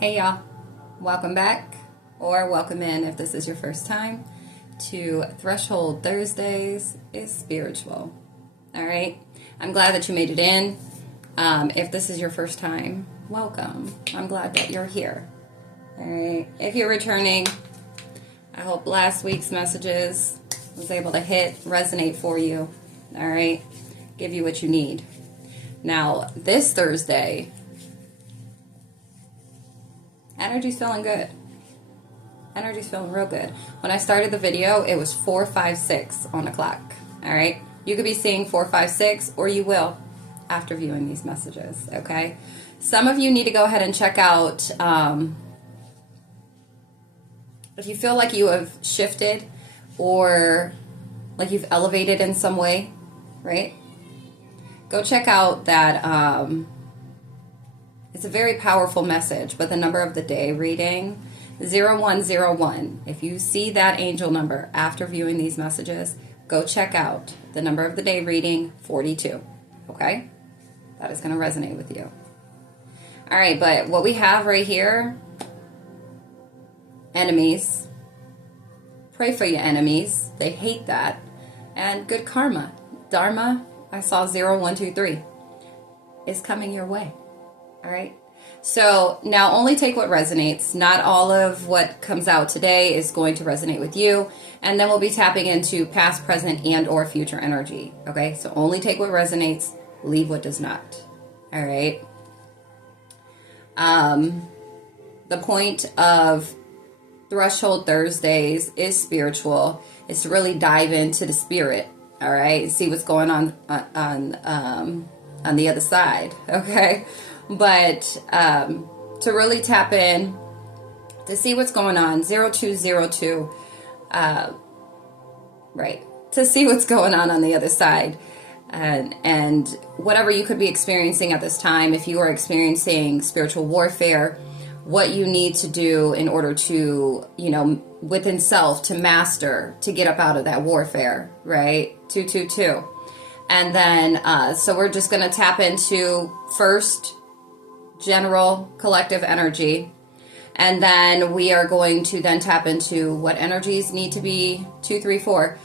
Hey y'all, welcome back, or welcome in if this is your first time, to Threshold Thursdays is Spiritual. Alright, I'm glad that you made it in. If this is your first time, welcome. I'm glad that you're here. Alright, if you're returning, I hope last week's messages was able to resonate for you. Alright, give you what you need. Now, this Thursday, energy's feeling good. Energy's feeling real good. When I started the video, it was 4:56 on the clock. All right? You could be seeing 4:56, or you will after viewing these messages, okay? Some of you need to go ahead and check out, if you feel like you have shifted or like you've elevated in some way, right? Go check out that, it's a very powerful message, but the number of the day reading, 0101. If you see that angel number after viewing these messages, go check out the number of the day reading, 42. Okay? That is going to resonate with you. All right, but what we have right here, enemies. Pray for your enemies. They hate that. And good karma. Dharma, I saw 0123, is coming your way. All right. So now only take what resonates. Not all of what comes out today is going to resonate with you. And then we'll be tapping into past, present, and or future energy. Okay. So only take what resonates. Leave what does not. All right. The point of Threshold Thursdays is spiritual. It's to really dive into the spirit. All right. See what's going on the other side. Okay. But to really tap in, to see what's going on, 0202, right, to see what's going on the other side, and whatever you could be experiencing at this time, if you are experiencing spiritual warfare, what you need to do in order to, within self, to master, to get up out of that warfare, right, 222. And then, so we're just going to tap into first general collective energy, and then we are going to then tap into what energies need to be 234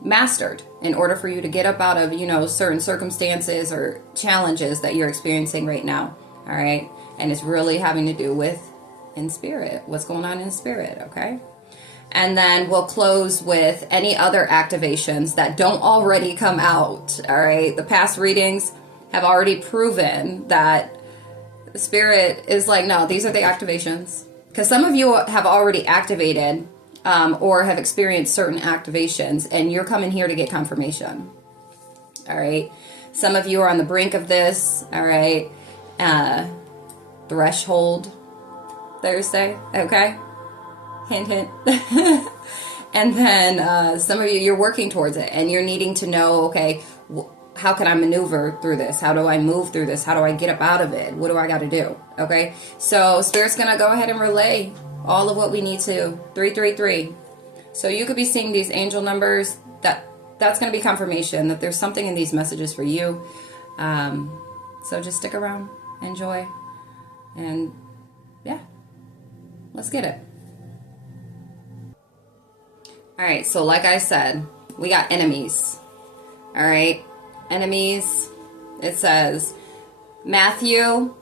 mastered in order for you to get up out of certain circumstances or challenges that you're experiencing right now. All right, and it's really having to do with in spirit, what's going on in spirit. Okay, and then we'll close with any other activations that don't already come out. All right, the past readings have already proven that Spirit is like, no, these are the activations. Because some of you have already activated or have experienced certain activations, and you're coming here to get confirmation. All right. Some of you are on the brink of this. All right. Threshold Thursday. Okay. Hint, hint. And then some of you, you're working towards it, and you're needing to know, okay, how can I maneuver through this? How do I move through this? How do I get up out of it? What do I got to do? Okay. So Spirit's going to go ahead and relay all of what we need to. 333. So you could be seeing these angel numbers. That's going to be confirmation that there's something in these messages for you. So just stick around, enjoy, and yeah, let's get it. All right. So like I said, we got enemies. All right. Enemies, it says Matthew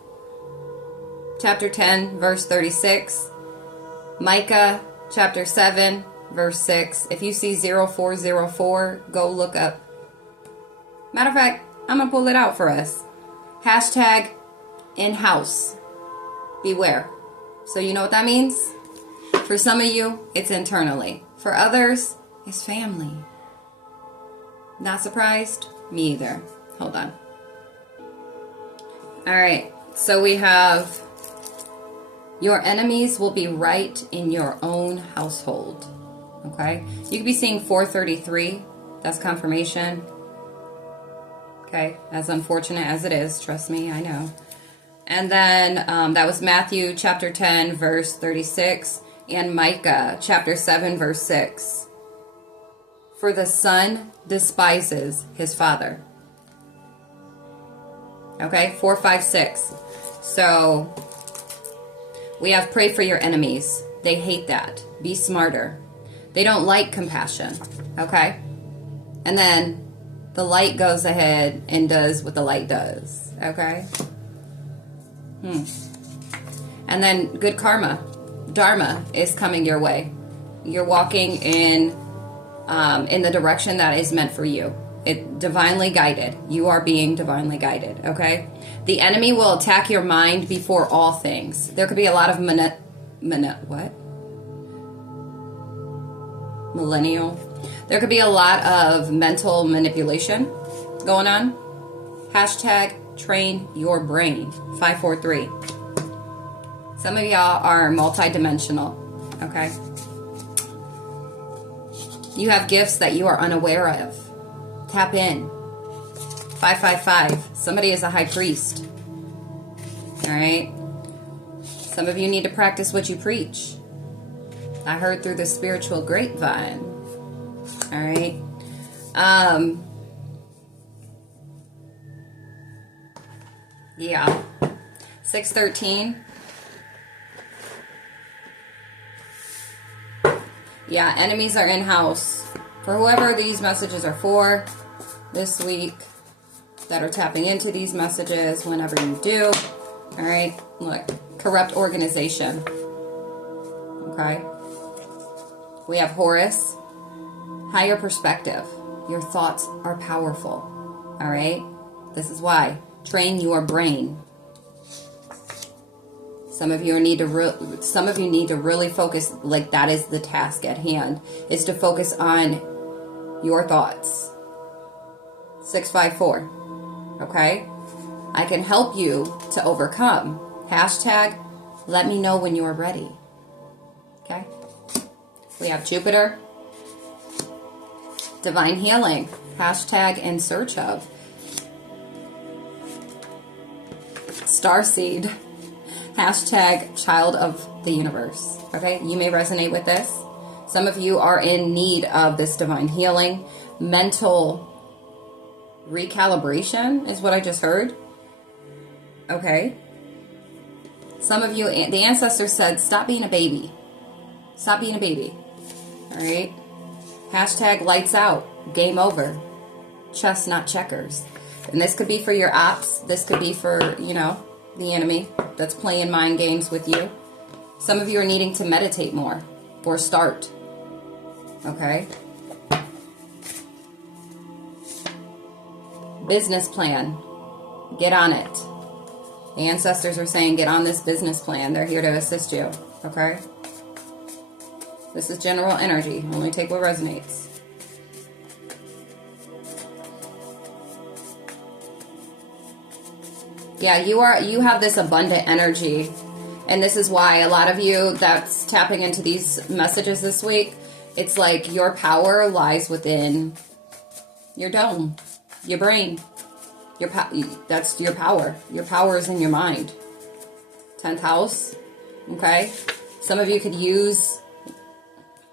chapter 10 verse 36, Micah chapter 7 verse 6. If you see 0404, go look up. Matter of fact, I'm gonna pull it out for us. Hashtag in-house. Beware. So you know what that means? For some of you, it's internally. For others, it's family. Not surprised? Me either. Hold on. All right. So we have your enemies will be right in your own household. Okay. You could be seeing 433. That's confirmation. Okay. As unfortunate as it is, trust me, I know. And then that was Matthew chapter 10 verse 36 and Micah chapter 7 verse 6. For the son despises his father. Okay, 4, 5, 6. So We have pray for your enemies. They hate that. Be smarter. They don't like compassion. Okay? And then the light goes ahead and does what the light does. Okay? And then good karma. Dharma is coming your way. You're walking in the direction that is meant for you. It divinely guided. You are being divinely guided. Okay? The enemy will attack your mind before all things. There could be a lot of millennial. There could be a lot of mental manipulation going on. Hashtag train your brain. 543. Some of y'all are multidimensional. Okay? You have gifts that you are unaware of. Tap in. 555. Somebody is a high priest. All right? Some of you need to practice what you preach. I heard through the spiritual grapevine. All right? Yeah. 613. Yeah, enemies are in-house. For whoever these messages are for this week, that are tapping into these messages whenever you do. All right? Look, corrupt organization. Okay? We have Horus. Higher perspective. Your thoughts are powerful. All right? This is why. Train your brain. Some of you need to really focus, like that is the task at hand, is to focus on your thoughts. 654. Okay? I can help you to overcome. Hashtag let me know when you are ready. Okay? We have Jupiter. Divine healing. Hashtag in search of. Starseed. Hashtag child of the universe. Okay? You may resonate with this. Some of you are in need of this divine healing. Mental recalibration is what I just heard. Okay? Some of you, the ancestors said, stop being a baby. Stop being a baby. All right? Hashtag lights out. Game over. Chess, not checkers. And this could be for your ops. This could be for, the enemy that's playing mind games with you. Some of you are needing to meditate more or start. Okay? Business plan. Get on it. The ancestors are saying get on this business plan. They're here to assist you. Okay? This is general energy. Only take what resonates. Yeah, you have this abundant energy. And this is why a lot of you that's tapping into these messages this week, it's like your power lies within your dome, your brain. That's your power. Your power is in your mind. 10th house. Okay? Some of you could use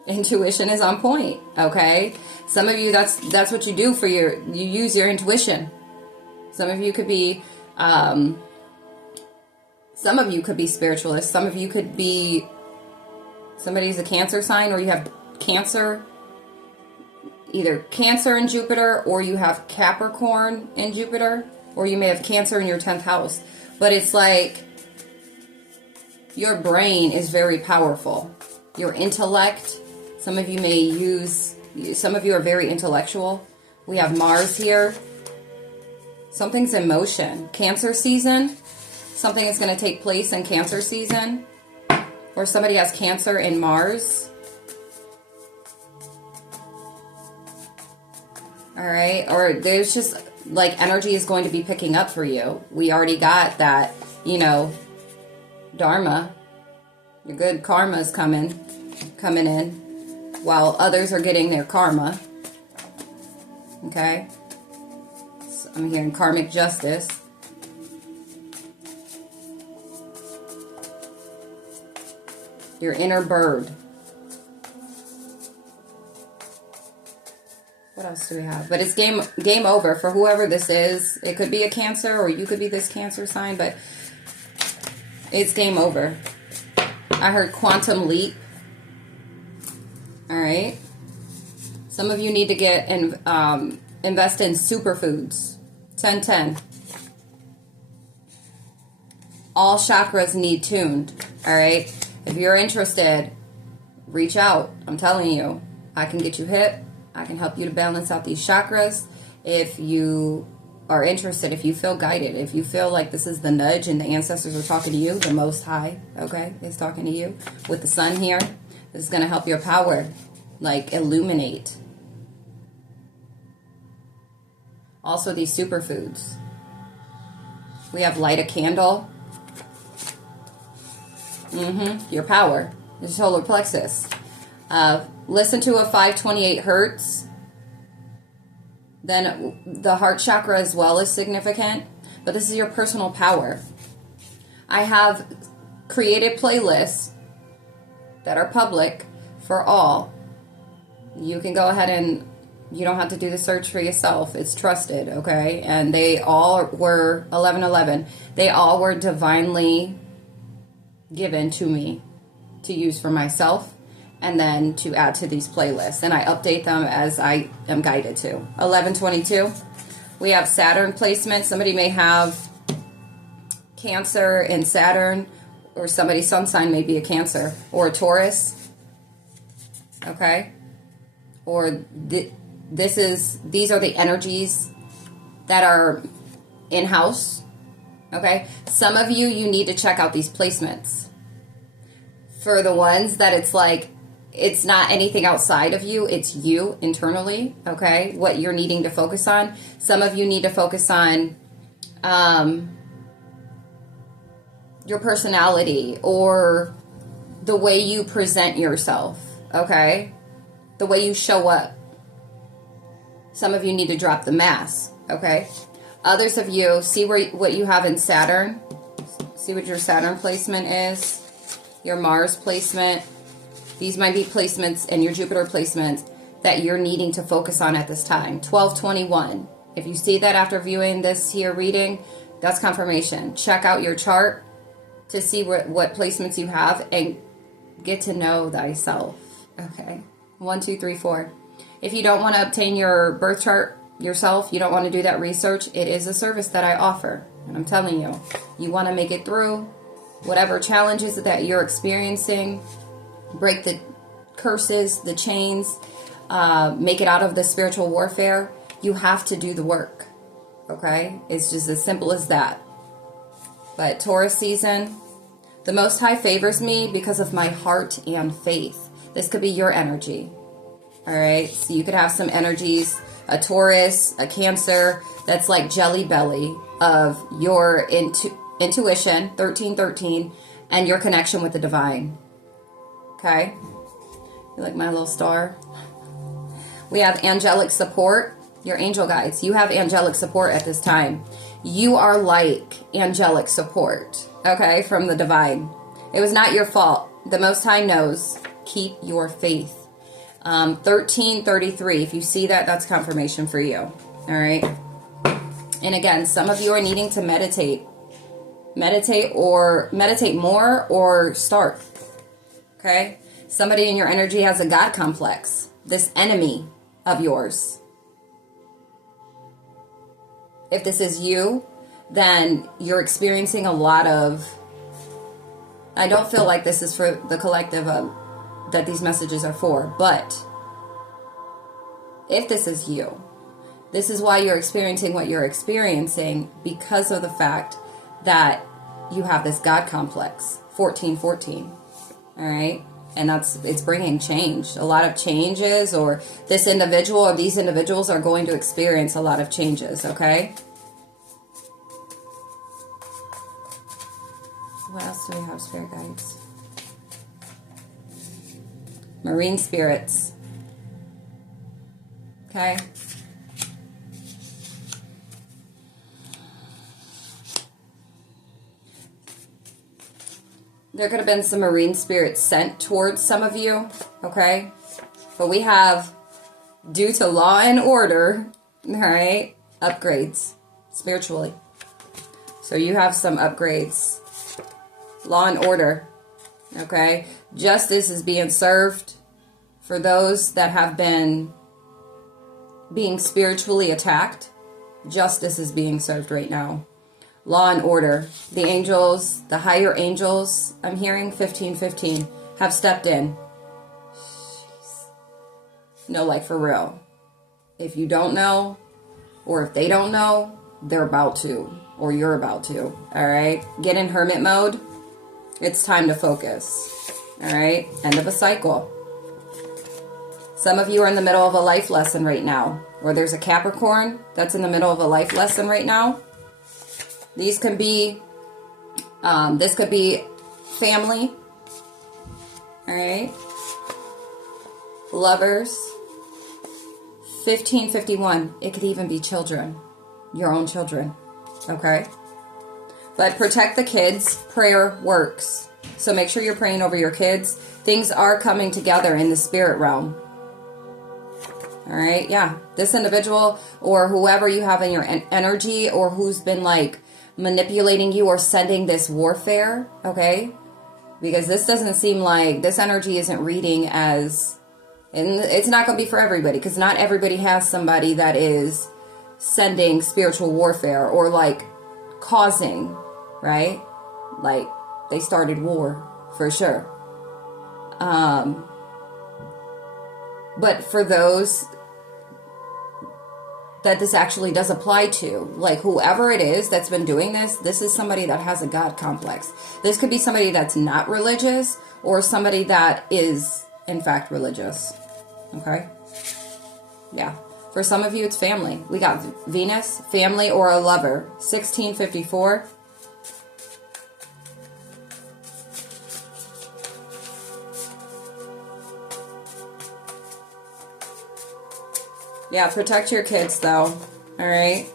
intuition is on point. Okay? Some of you, that's what you do you use your intuition. Some of you could be spiritualists. Some of you could be, somebody's a Cancer sign, or you have Cancer, either Cancer in Jupiter, or you have Capricorn in Jupiter, or you may have Cancer in your 10th house. But it's like your brain is very powerful. Your intellect, some of you are very intellectual. We have Mars here. Something's in motion. Cancer season. Something is going to take place in Cancer season. Or somebody has Cancer in Mars. Alright? Or there's just, like, energy is going to be picking up for you. We already got that, Dharma. Your good karma is coming in. While others are getting their karma. Okay? So I'm hearing karmic justice. Your inner bird. What else do we have? But it's game over for whoever this is. It could be a Cancer, or you could be this Cancer sign, but it's game over. I heard quantum leap. All right. Some of you need to get and invest in superfoods. 10-10. All chakras need tuned. All right. If you're interested, reach out. I'm telling you, I can get you hip. I can help you to balance out these chakras. If you are interested, if you feel guided, if you feel like this is the nudge and the ancestors are talking to you, the Most High, okay, is talking to you with the sun here, this is going to help your power, like, illuminate. Also, these superfoods. We have light a candle. Your power. The solar plexus. Listen to a 528 hertz. Then the heart chakra as well is significant. But this is your personal power. I have created playlists that are public for all. You can go ahead and you don't have to do the search for yourself. It's trusted, okay? And they all were 1111. They all were divinely given to me to use for myself and then to add to these playlists. And I update them as I am guided to. 1122. We have Saturn placement. Somebody may have Cancer in Saturn, or somebody's sun sign may be a Cancer or a Taurus. Okay? Or these are the energies that are in-house. Okay? Some of you need to check out these placements. For the ones that it's like, it's not anything outside of you, it's you internally, okay? What you're needing to focus on. Some of you need to focus on your personality or the way you present yourself, okay? The way you show up. Some of you need to drop the mask, okay? Others of you, see what you have in Saturn. See what your Saturn placement is. Your Mars placement. These might be placements and your Jupiter placements that you're needing to focus on at this time. 1221. If you see that after viewing this here reading, that's confirmation. Check out your chart to see what placements you have and get to know thyself. Okay. 1, 2, 3, 4. If you don't want to obtain your birth chart yourself, you don't want to do that research, it is a service that I offer. And I'm telling you, you want to make it through whatever challenges that you're experiencing, break the curses, the chains, make it out of the spiritual warfare, you have to do the work. Okay? It's just as simple as that. But Taurus season, the Most High favors me because of my heart and faith. This could be your energy. All right? So you could have some energies, a Taurus, a Cancer, that's like jelly belly of your intuition, 1313, and your connection with the divine. Okay? You like my little star? We have angelic support, your angel guides. You have angelic support at this time. You are like angelic support, okay, from the divine. It was not your fault. The Most High knows. Keep your faith. 1333. If you see that, that's confirmation for you. All right? And again, some of you are needing to meditate. Meditate more or start. Okay? Somebody in your energy has a God complex. This enemy of yours. If this is you, then you're experiencing a lot of... I don't feel like this is for the collective that these messages are for, but if this is you, this is why you're experiencing what you're experiencing, because of the fact that you have this God complex, 1414, all right? And it's bringing change, a lot of changes, or this individual or these individuals are going to experience a lot of changes, okay? What else do we have, spirit guides? Marine spirits. Okay. There could have been some marine spirits sent towards some of you, okay? But we have, due to law and order, all right, upgrades spiritually. So you have some upgrades. Law and order. Okay? Justice is being served for those that have been being spiritually attacked. Justice is being served right now. Law and order. The angels, the higher angels, I'm hearing 1515, have stepped in. No, like for real. If you don't know, or if they don't know, they're about to, or you're about to. All right? Get in hermit mode. It's time to focus. All right? End of a cycle. Some of you are in the middle of a life lesson right now, or there's a Capricorn that's in the middle of a life lesson right now. These can be, this could be family, all right? Lovers, 1551, it could even be children, your own children, okay? But protect the kids, prayer works. So make sure you're praying over your kids. Things are coming together in the spirit realm. All right, yeah. This individual or whoever you have in your energy or who's been like manipulating you or sending this warfare, okay? Because this doesn't seem like, this energy isn't reading as, and it's not going to be for everybody because not everybody has somebody that is sending spiritual warfare or like causing, right? Like they started war for sure. But for those that this actually does apply to, like whoever it is that's been doing this, this is somebody that has a God complex. This could be somebody that's not religious or somebody that is in fact religious. Okay? Yeah. For some of you, it's family. We got Venus, family, or a lover. 1654. Yeah, protect your kids, though. All right?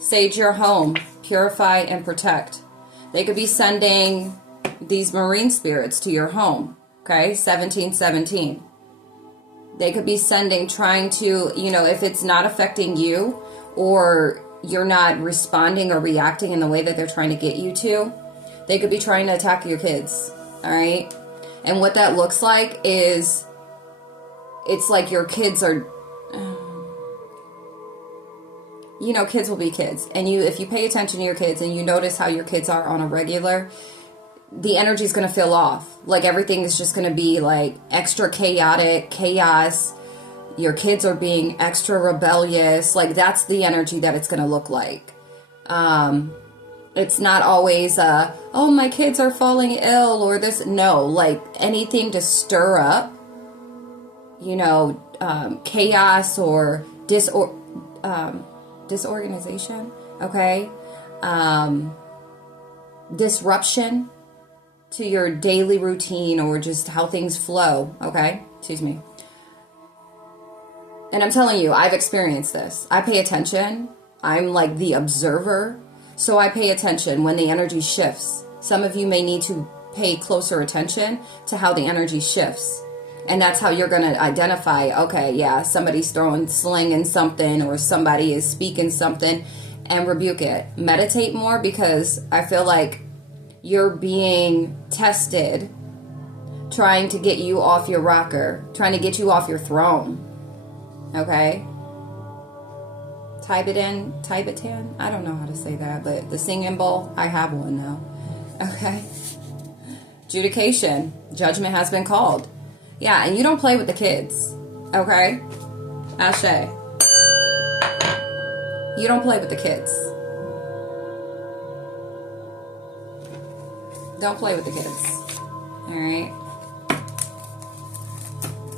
Sage your home. Purify and protect. They could be sending these marine spirits to your home. Okay? 1717. They could be sending, trying to, you know, if it's not affecting you or you're not responding or reacting in the way that they're trying to get you to, they could be trying to attack your kids. All right? And what that looks like is, it's like your kids are... You know, kids will be kids. And if you pay attention to your kids and you notice how your kids are on a regular, the energy is going to feel off. Like everything is just going to be like extra chaotic, chaos. Your kids are being extra rebellious. Like that's the energy that it's going to look like. It's not always, oh, my kids are falling ill or this. No, like anything to stir up, you know, chaos or disorganization, okay? Disruption to your daily routine or just how things flow, okay? Excuse me. And I'm telling you, I've experienced this. I pay attention. I'm like the observer. So I pay attention when the energy shifts. Some of you may need to pay closer attention to how the energy shifts. And that's how you're going to identify, okay, yeah, somebody's slinging something or somebody is speaking something, and rebuke it. Meditate more because I feel like you're being tested, trying to get you off your rocker, trying to get you off your throne. Okay? Tibetan? I don't know how to say that, but the singing bowl, I have one now. Okay? Adjudication. Judgment has been called. Yeah, and you don't play with the kids. Okay? Ashe. You don't play with the kids. Don't play with the kids. Alright?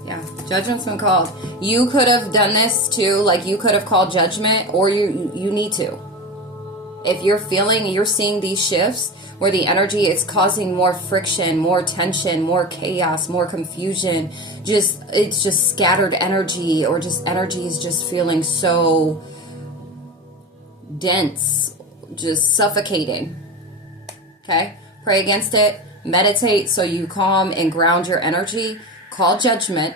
Yeah, judgment's been called. You could have done this too, like you could have called judgment, or you need to. If you're seeing these shifts where the energy is causing more friction, more tension, more chaos, more confusion, it's just scattered energy, or just energy is just feeling so dense, just suffocating. Okay? Pray against it. Meditate so you calm and ground your energy. Call judgment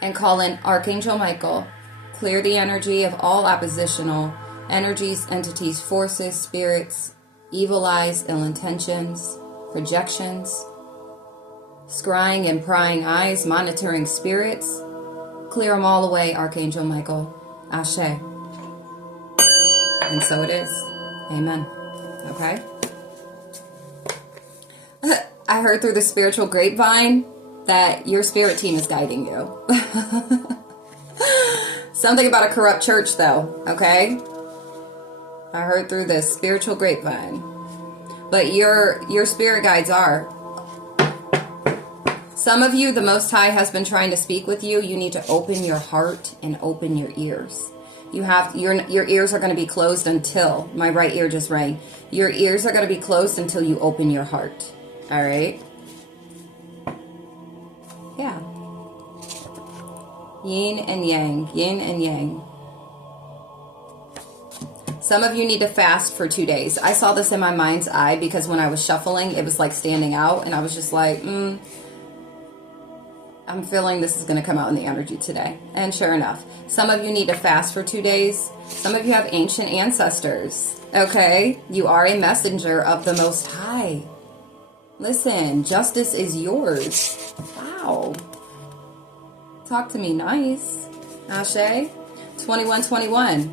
and call in Archangel Michael. Clear the energy of all oppositional energies, entities, forces, spirits, evil eyes, ill intentions, projections. scrying and prying eyes, monitoring spirits. Clear them all away, Archangel Michael. Ashe. And so it is. Amen. Okay? I heard through the spiritual grapevine that your spirit team is guiding you. Something about a corrupt church, though. Okay? I heard through the spiritual grapevine. But your spirit guides are. Some of you, the Most High has been trying to speak with you. You need to open your heart and open your ears. Your ears are going to be closed until, my right ear just rang. Your ears are going to be closed until you open your heart. All right? Yeah. Yin and yang, yin and yang. Some of you need to fast for 2 days. I saw this in my mind's eye because when I was shuffling, it was like standing out, and I was just like, I'm feeling this is going to come out in the energy today. And sure enough, some of you need to fast for 2 days. Some of you have ancient ancestors. Okay? You are a messenger of the Most High. Listen, justice is yours. Wow. Talk to me nice. Ashe? 2121.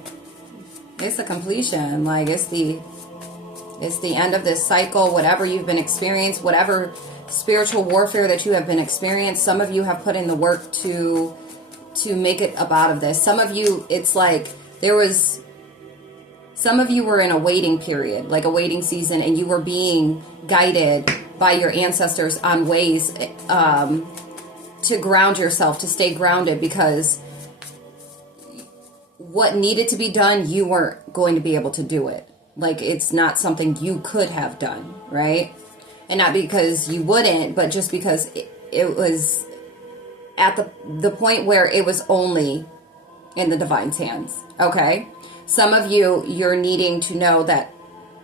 It's a completion. Like, it's the end of this cycle. Whatever you've been experiencing, whatever spiritual warfare that you have been experiencing, some of you have put in the work to make it up out of this. Some of you, it's like some of you were in a waiting period, like a waiting season, and you were being guided by your ancestors on ways to ground yourself, to stay grounded, because what needed to be done, you weren't going to be able to do it. Like, it's not something you could have done, right? And not because you wouldn't, but just because it was at the point where it was only in the divine's hands, okay? Some of you, you're needing to know that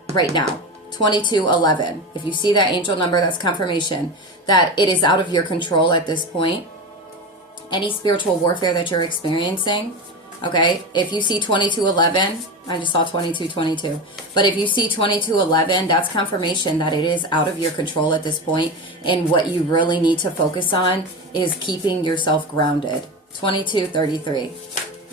right now, 2211, if you see that angel number, that's confirmation that it is out of your control at this point. Any spiritual warfare that you're experiencing, okay? If you see 2211, I just saw 2222. But if you see 2211, that's confirmation that it is out of your control at this point. And what you really need to focus on is keeping yourself grounded. 2233.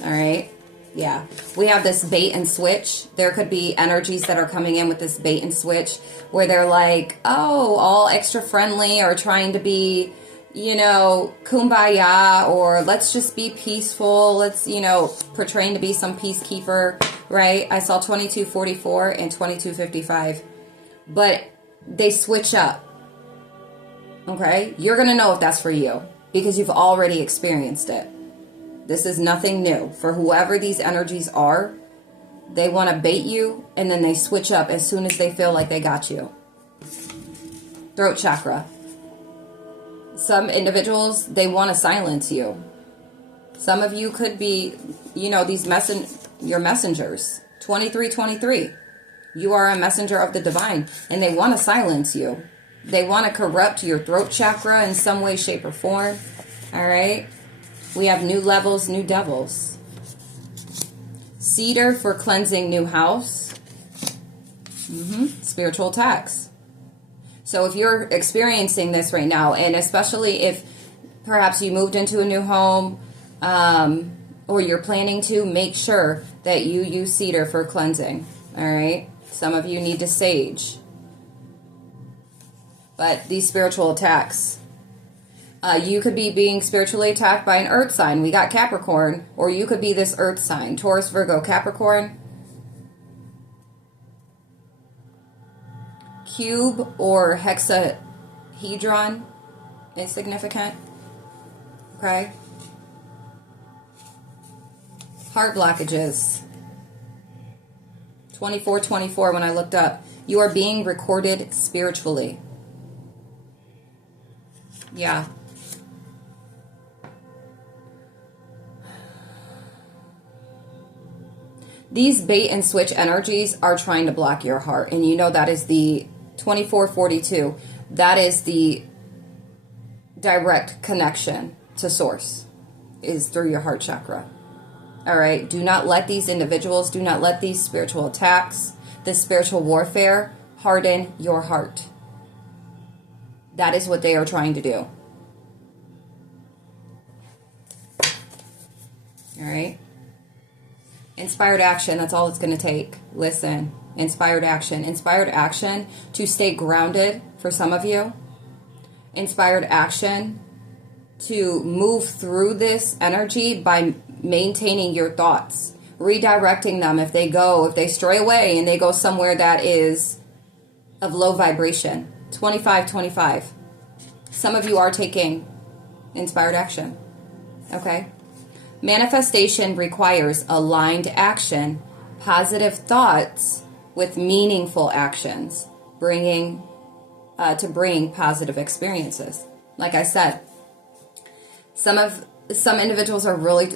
All right? Yeah. We have this bait and switch. There could be energies that are coming in with this bait and switch where they're like, oh, all extra friendly or trying to be, kumbaya, or let's just be peaceful. Let's, portraying to be some peacekeeper, right? I saw 2244 and 2255, but they switch up. Okay? You're going to know if that's for you because you've already experienced it. This is nothing new. For whoever these energies are, they want to bait you and then they switch up as soon as they feel like they got you. Throat chakra. Some individuals, they want to silence you. Some of you could be, your messengers. 2323. You are a messenger of the divine, and they want to silence you. They want to corrupt your throat chakra in some way, shape, or form. All right? We have new levels, new devils. Cedar for cleansing new house. Spiritual attacks. So if you're experiencing this right now, and especially if perhaps you moved into a new home, or you're planning to, make sure that you use cedar for cleansing. All right? Some of you need to sage. But these spiritual attacks, you could be being spiritually attacked by an earth sign. We got Capricorn, or you could be this earth sign. Taurus, Virgo, Capricorn. Cube or hexahedron is significant. Okay. Heart blockages. 2424 when I looked up. You are being recorded spiritually. Yeah. These bait and switch energies are trying to block your heart. And that is the 2442. That is the direct connection to source, is through your heart chakra. All right? Do not let these individuals, do not let these spiritual attacks, this spiritual warfare, harden your heart. That is what they are trying to do. All right. Inspired action, that's all it's going to take. Listen, inspired action. Inspired action to stay grounded for some of you. Inspired action to move through this energy by maintaining your thoughts, redirecting them if they stray away and they go somewhere that is of low vibration. 25. Some of you are taking inspired action. Okay? Manifestation requires aligned action, positive thoughts with meaningful actions, to bring positive experiences. Like I said, some individuals are really,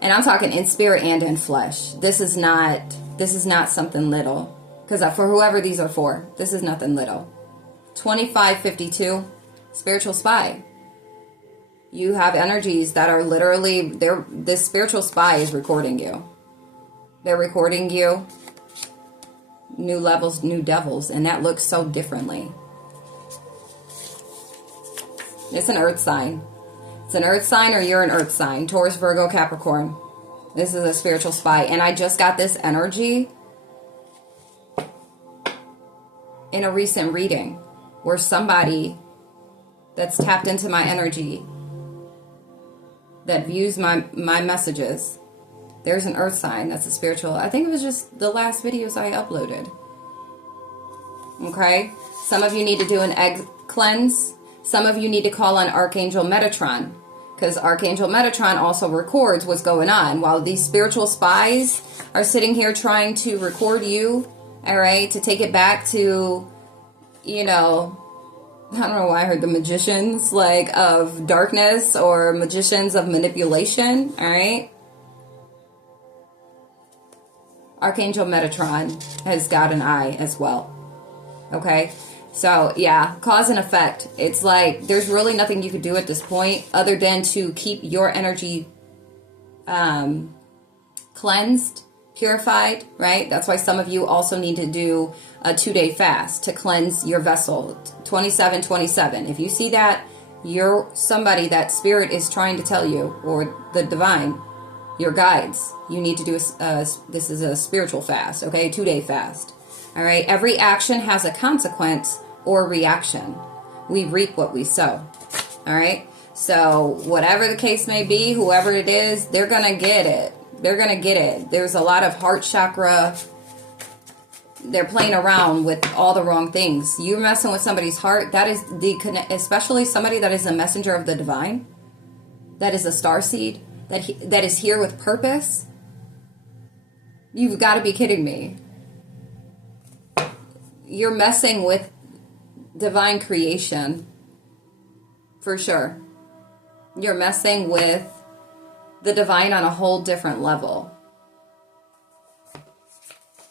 and I'm talking in spirit and in flesh. This is not something little, because for whoever these are for, this is nothing little. 2552, spiritual spy. You have energies that are literally, this spiritual spy is recording you. They're recording you. New levels, new devils, and that looks so differently. It's an earth sign. It's an earth sign, or you're an earth sign. Taurus, Virgo, Capricorn. This is a spiritual spy, and I just got this energy in a recent reading where somebody that's tapped into my energy, that views my messages, there's an earth sign that's a spiritual. I think it was just the last videos I uploaded. Okay? Some of you need to do an egg cleanse. Some of you need to call on Archangel Metatron, because Archangel Metatron also records what's going on. While these spiritual spies are sitting here trying to record you, all right, to take it back to, I don't know why I heard the magicians of darkness, or magicians of manipulation, all right? Archangel Metatron has got an eye as well, okay? So, yeah, cause and effect. It's like there's really nothing you could do at this point other than to keep your energy cleansed, purified, right? That's why some of you also need to do a 2-day fast to cleanse your vessel. 27. If you see that, you're somebody that spirit is trying to tell you, or the divine, your guides, you need to do this is a spiritual fast, okay? 2-day fast. All right. Every action has a consequence or reaction. We reap what we sow. All right. So whatever the case may be, whoever it is, they're going to get it. They're going to get it. There's a lot of heart chakra. They're playing around with all the wrong things. You're messing with somebody's heart. That is especially somebody that is a messenger of the divine. That is a starseed. That is here with purpose. You've got to be kidding me. You're messing with divine creation. For sure. You're messing with the divine on a whole different level.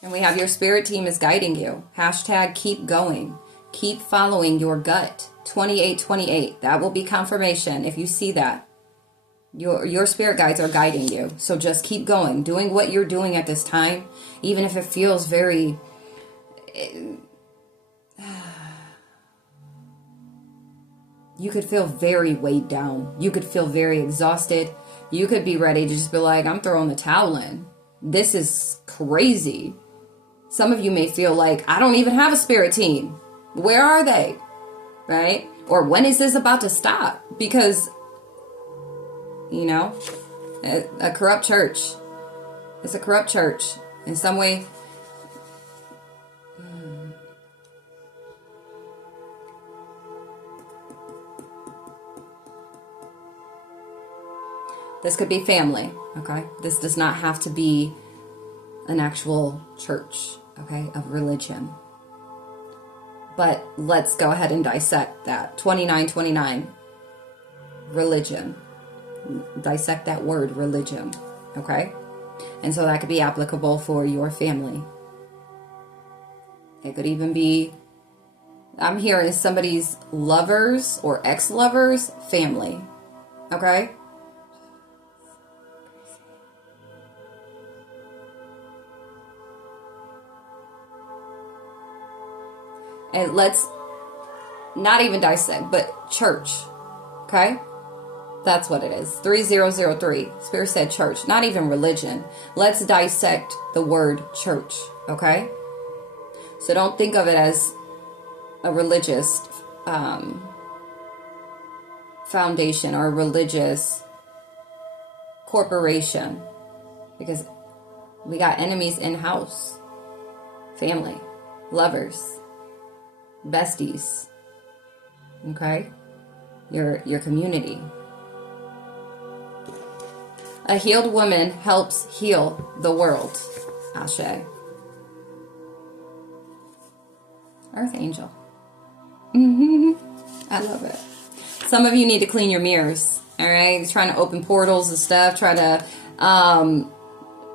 And we have your spirit team is guiding you. Hashtag keep going. Keep following your gut. 2828. That will be confirmation if you see that. Your spirit guides are guiding you. So just keep going. Doing what you're doing at this time. Even if it feels very... You could feel very weighed down. You could feel very exhausted. You could be ready to just be like, I'm throwing the towel in. This is crazy. Some of you may feel like, I don't even have a spirit team. Where are they? Right? Or when is this about to stop? Because, a corrupt church. It's a corrupt church. In some way. This could be family, okay? This does not have to be an actual church, okay, of religion. But let's go ahead and dissect that. 2929, religion. Dissect that word, religion, okay? And so that could be applicable for your family. It could even be, I'm hearing somebody's lovers or ex-lovers family, okay? And not even dissect, but church. Okay? That's what it is. 3003. Spirit said church, not even religion. Let's dissect the word church. Okay? So don't think of it as a religious foundation or a religious corporation, because we got enemies in house, family, lovers, besties, okay, your community. A healed woman helps heal the world. Ashe. Earth angel. I love it. Some of you need to clean your mirrors. All right, trying to open portals and stuff, try to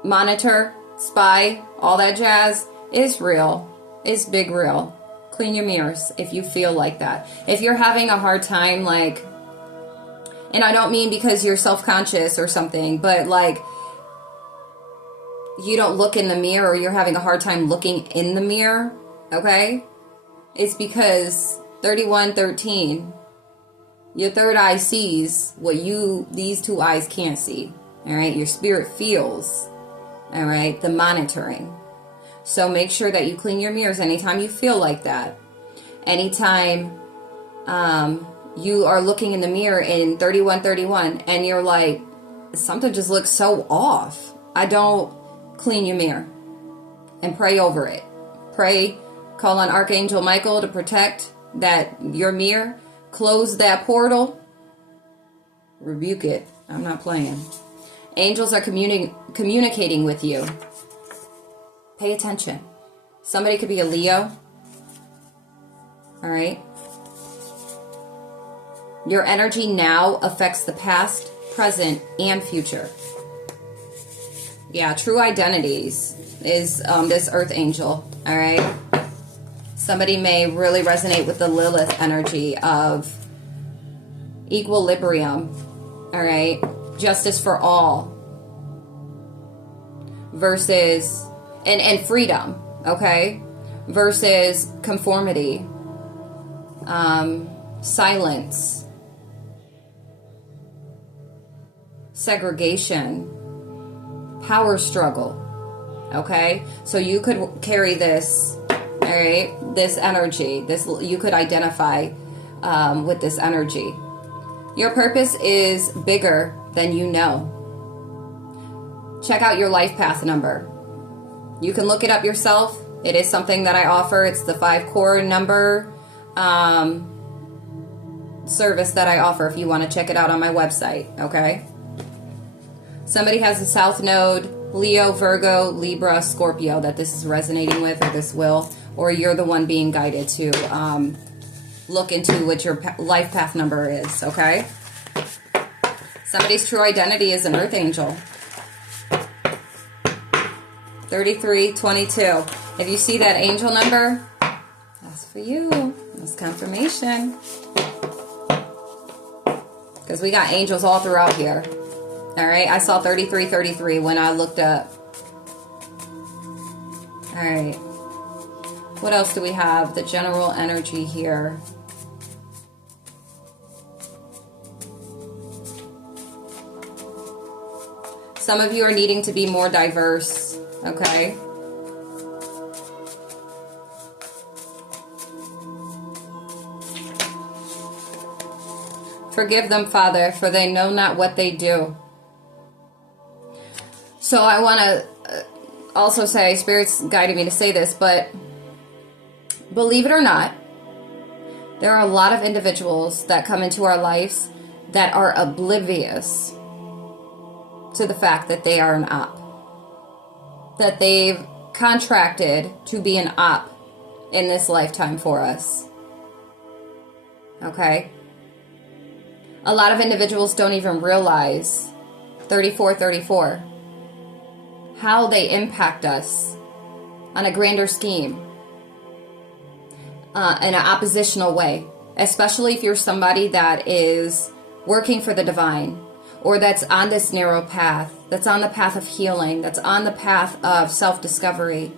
monitor, spy, all that jazz. It's real. It's big real. Clean your mirrors if you feel like that. If you're having a hard time, like, and I don't mean because you're self-conscious or something, but like you don't look in the mirror or you're having a hard time looking in the mirror, okay? It's because 3113, your third eye sees what these two eyes can't see. All right, your spirit feels. All right, the monitoring. So make sure that you clean your mirrors anytime you feel like that. Anytime you are looking in the mirror in 3131 and you're like, something just looks so off. I don't. Clean your mirror and pray over it. Pray, call on Archangel Michael to protect your mirror. Close that portal. Rebuke it. I'm not playing. Angels are communicating with you. Pay attention. Somebody could be a Leo. All right. Your energy now affects the past, present, and future. Yeah, true identities is this earth angel. All right. Somebody may really resonate with the Lilith energy of equilibrium. All right. Justice for all. Versus, and freedom. Okay. Versus conformity. Silence. Segregation. Power struggle. Okay. So you could carry this. All right, this energy, you could identify with this energy. Your purpose is bigger than you know. Check out your life path number. You can look it up yourself. It is something that I offer. It's the 5-core number service that I offer if you want to check it out on my website. Okay. Somebody has a South Node, Leo, Virgo, Libra, Scorpio that this is resonating with, or this will. Or you're the one being guided to look into what your life path number is, okay? Somebody's true identity is an earth angel. 3322. If you see that angel number, that's for you. That's confirmation. Because we got angels all throughout here. All right, I saw 3333 when I looked up. All right. What else do we have? The general energy here. Some of you are needing to be more diverse, okay? Forgive them, Father, for they know not what they do. So I want to also say, Spirit's guided me to say this, but believe it or not, there are a lot of individuals that come into our lives that are oblivious to the fact that they are an op. That they've contracted to be an op in this lifetime for us. Okay? A lot of individuals don't even realize 3434 how they impact us on a grander scheme. In an oppositional way, especially if you're somebody that is working for the divine, or that's on this narrow path, that's on the path of healing, that's on the path of self-discovery.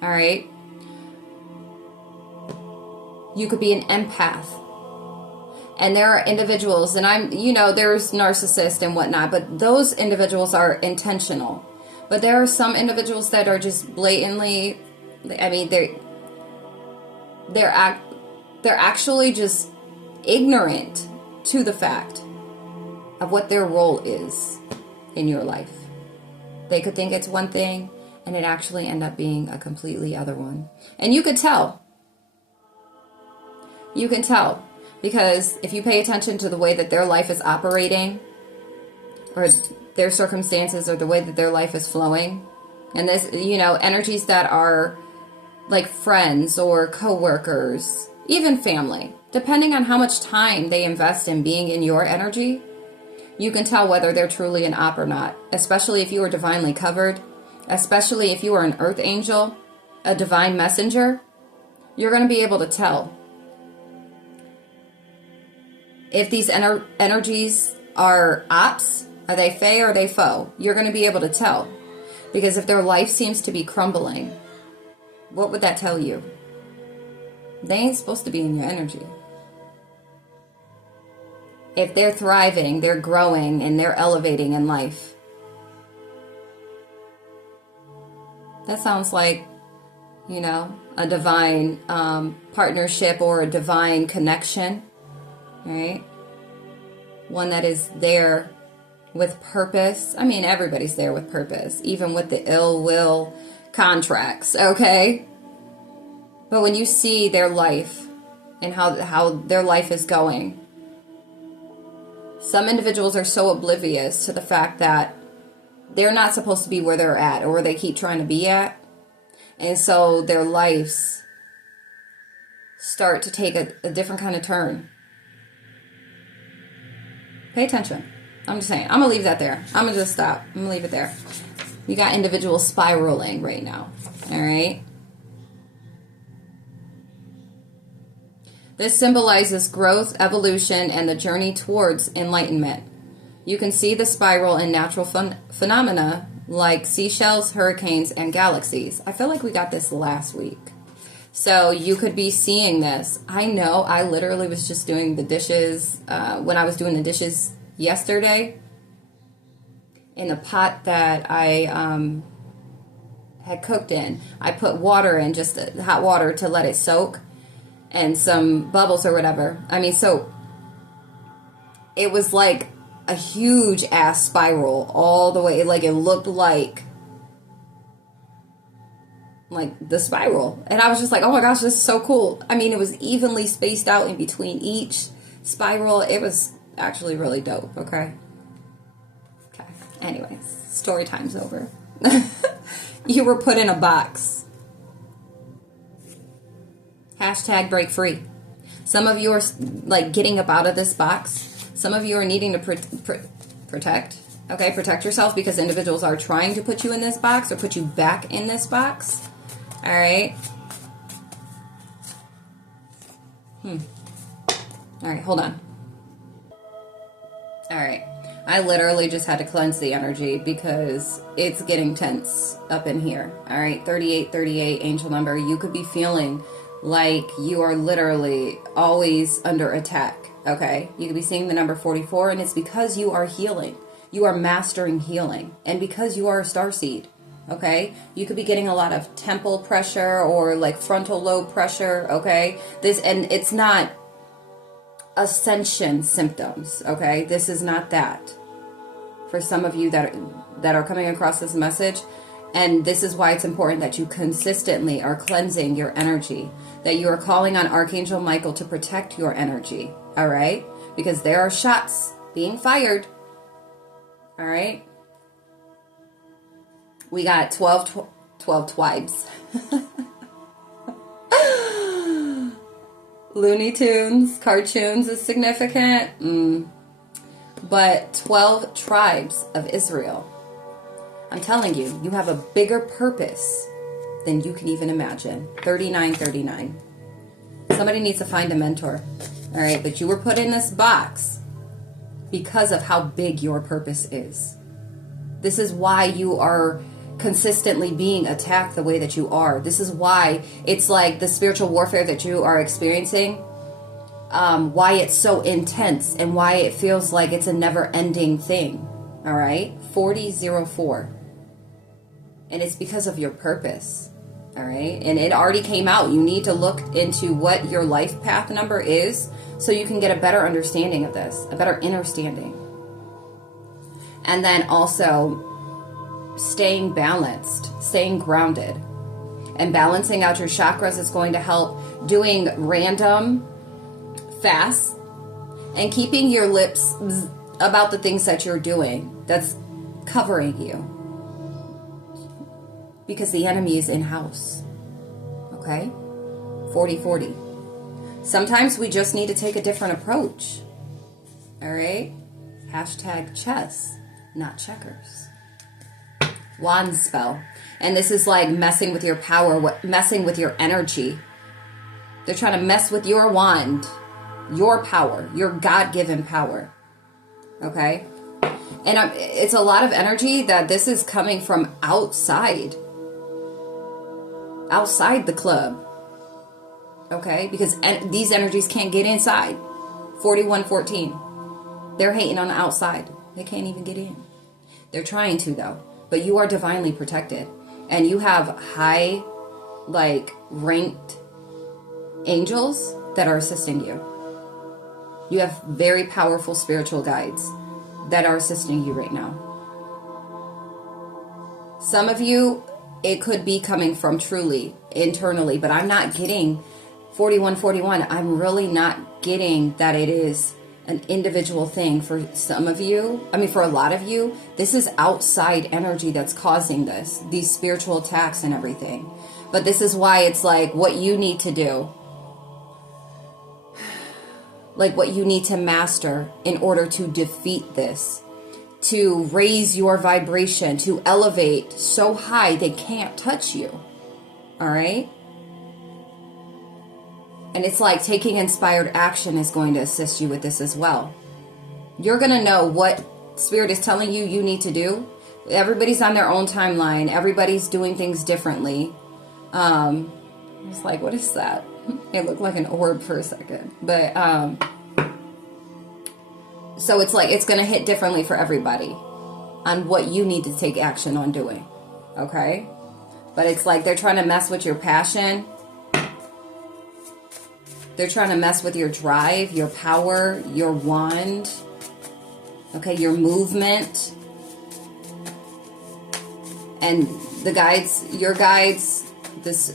All right? You could be an empath. And there are individuals, and there's narcissists and whatnot, but those individuals are intentional. But there are some individuals that are just blatantly, I mean, they're actually just ignorant to the fact of what their role is in your life. They could think it's one thing, and it actually end up being a completely other one. And you could tell. You can tell. Because if you pay attention to the way that their life is operating, or their circumstances, or the way that their life is flowing, and this, energies that are like friends or coworkers, even family, depending on how much time they invest in being in your energy, you can tell whether they're truly an op or not, especially if you are divinely covered, especially if you are an earth angel, a divine messenger. You're going to be able to tell if these energies are ops. Are they fae or are they foe? You're going to be able to tell. Because if their life seems to be crumbling, what would that tell you? They ain't supposed to be in your energy. If they're thriving, they're growing, and they're elevating in life, that sounds like, a divine partnership or a divine connection, right? One that is there with purpose. I mean, everybody's there with purpose, even with the ill will contracts, okay? But when you see their life and how their life is going, some individuals are so oblivious to the fact that they're not supposed to be where they're at or where they keep trying to be at. And so their lives start to take a different kind of turn. Pay attention. I'm just saying. I'm going to leave that there. I'm going to just stop. I'm going to leave it there. You got individuals spiraling right now. All right? This symbolizes growth, evolution, and the journey towards enlightenment. You can see the spiral in natural phenomena like seashells, hurricanes, and galaxies. I feel like we got this last week. So you could be seeing this. I know I literally was just doing the dishes when I was doing the dishes yesterday in the pot that I had cooked in. I put water in, just hot water to let it soak, and some bubbles or whatever. I mean, so it was like a huge ass spiral all the way. Like it looked like the spiral. And I was just like, oh my gosh, this is so cool. I mean, it was evenly spaced out in between each spiral. It was actually really dope. Okay. Anyways, story time's over. You were put in a box. Hashtag break free. Some of you are like getting up out of this box. Some of you are needing to protect. Okay, protect yourself because individuals are trying to put you in this box or put you back in this box. All right. All right, hold on. All right. I literally just had to cleanse the energy because it's getting tense up in here. All right, 3838 angel number. You could be feeling like you are literally always under attack, okay? You could be seeing the number 44, and it's because you are healing. You are mastering healing, and because you are a starseed, okay? You could be getting a lot of temple pressure or like frontal lobe pressure, okay? And it's not ascension symptoms, okay? This is not that. For some of you that are coming across this message, and this is why it's important that you consistently are cleansing your energy, that you are calling on Archangel Michael to protect your energy, all right? Because there are shots being fired, all right? We got 12 twibes. Looney Tunes, cartoons is significant, but 12 tribes of Israel. I'm telling you, you have a bigger purpose than you can even imagine. 3939. Somebody needs to find a mentor. All right, but you were put in this box because of how big your purpose is. This is why you are consistently being attacked the way that you are. This is why it's like the spiritual warfare that you are experiencing. why it's so intense and why it feels like it's a never-ending thing. All right, 4004. And it's because of your purpose. All right, and it already came out. You need to look into what your life path number is so you can get a better understanding of this, a better understanding. And then also staying balanced, staying grounded, and balancing out your chakras is going to help. Doing random fasts and keeping your lips about the things that you're doing that's covering you. Because the enemy is in-house. Okay? 40-40. Sometimes we just need to take a different approach. All right? Hashtag chess, not checkers. Wand spell. And this is like messing with your power, messing with your energy. They're trying to mess with your wand, your power, your God-given power. Okay? And it's a lot of energy that this is coming from outside the club. Okay? Because these energies can't get inside. 4114. They're hating on the outside. They can't even get in. They're trying to, though. But you are divinely protected. And you have high, ranked angels that are assisting you. You have very powerful spiritual guides that are assisting you right now. Some of you, it could be coming from truly internally, but I'm not getting 4141. I'm really not getting that it is an individual thing. For some of you, for a lot of you, this is outside energy that's causing these spiritual attacks and everything. But this is why it's like what you need to do, like what you need to master in order to defeat this, to raise your vibration, to elevate so high they can't touch you. All right? And it's like taking inspired action is going to assist you with this as well. You're going to know what Spirit is telling you you need to do. Everybody's on their own timeline. Everybody's doing things differently. It's like, what is that? It looked like an orb for a second. But, so it's like, it's going to hit differently for everybody on what you need to take action on doing. Okay? But it's like they're trying to mess with your passion. They're trying to mess with your drive, your power, your wand. Okay, your movement. And the guides, your guides, this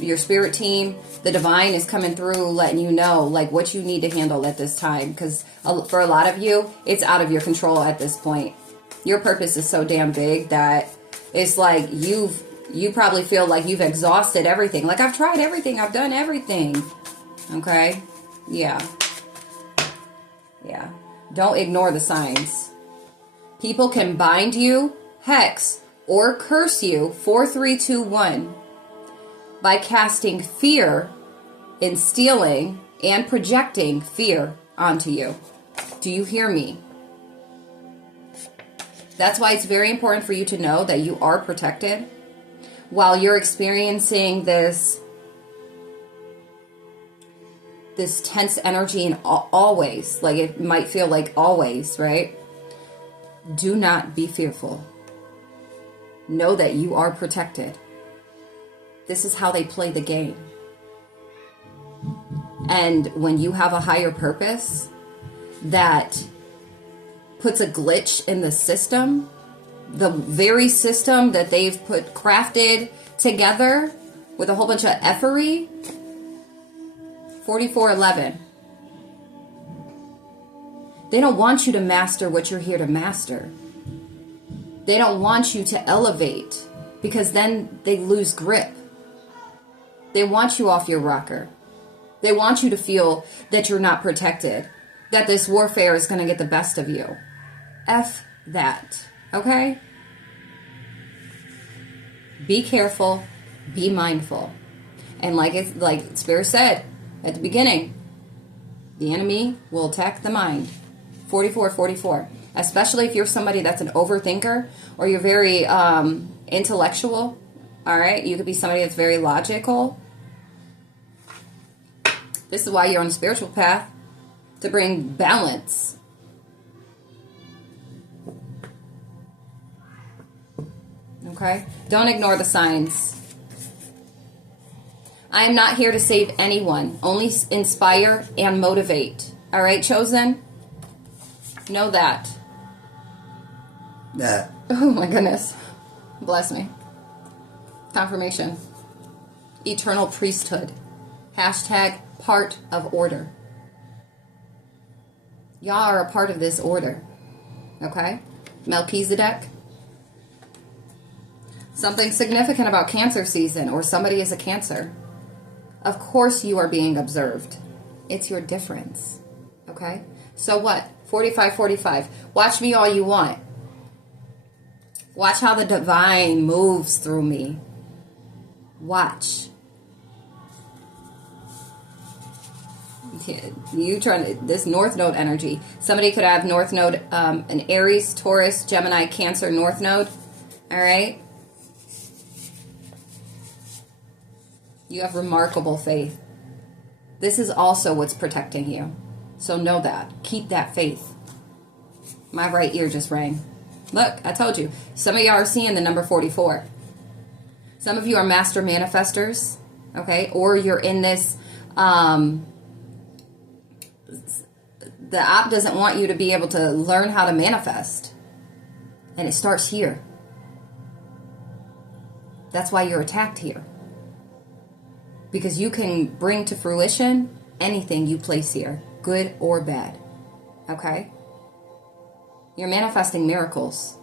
your spirit team, the divine is coming through letting you know like what you need to handle at this time. Because for a lot of you, it's out of your control at this point. Your purpose is so damn big that it's like you probably feel like you've exhausted everything. Like, I've tried everything. I've done everything. Okay? Yeah. Yeah. Don't ignore the signs. People can bind you, hex, or curse you, 4321, by casting fear, instilling, and projecting fear onto you. Do you hear me? That's why it's very important for you to know that you are protected while you're experiencing this tense energy, and always, like it might feel like always, right? Do not be fearful. Know that you are protected. This is how they play the game. And when you have a higher purpose that puts a glitch in the system, the very system that they've crafted together with a whole bunch of effery, 4411. They don't want you to master what you're here to master. They don't want you to elevate, because then they lose grip. They want you off your rocker. They want you to feel that you're not protected, that this warfare is going to get the best of you. F that, okay? Be careful, be mindful. And like Spirit said at the beginning, the enemy will attack the mind. 4444. Especially if you're somebody that's an overthinker, or you're very intellectual. All right? You could be somebody that's very logical. This is why you're on the spiritual path, to bring balance. Okay? Don't ignore the signs. I am not here to save anyone, only inspire and motivate. All right, Chosen? Know that. That. Oh my goodness. Bless me. Confirmation. Eternal priesthood. Hashtag part of order. Y'all are a part of this order. Okay? Melchizedek. Something significant about Cancer season, or somebody is a Cancer. Of course you are being observed. It's your difference. Okay? So what? 45-45. Watch me all you want. Watch how the divine moves through me. Watch. You turn this North Node energy. Somebody could have North Node, an Aries, Taurus, Gemini, Cancer North Node. All right? You have remarkable faith. This is also what's protecting you. So know that. Keep that faith. My right ear just rang. Look, I told you. Some of y'all are seeing the number 44. Some of you are master manifestors, okay? Or you're in this, the op doesn't want you to be able to learn how to manifest. And it starts here. That's why you're attacked here. Because you can bring to fruition anything you place here, good or bad. Okay? You're manifesting miracles.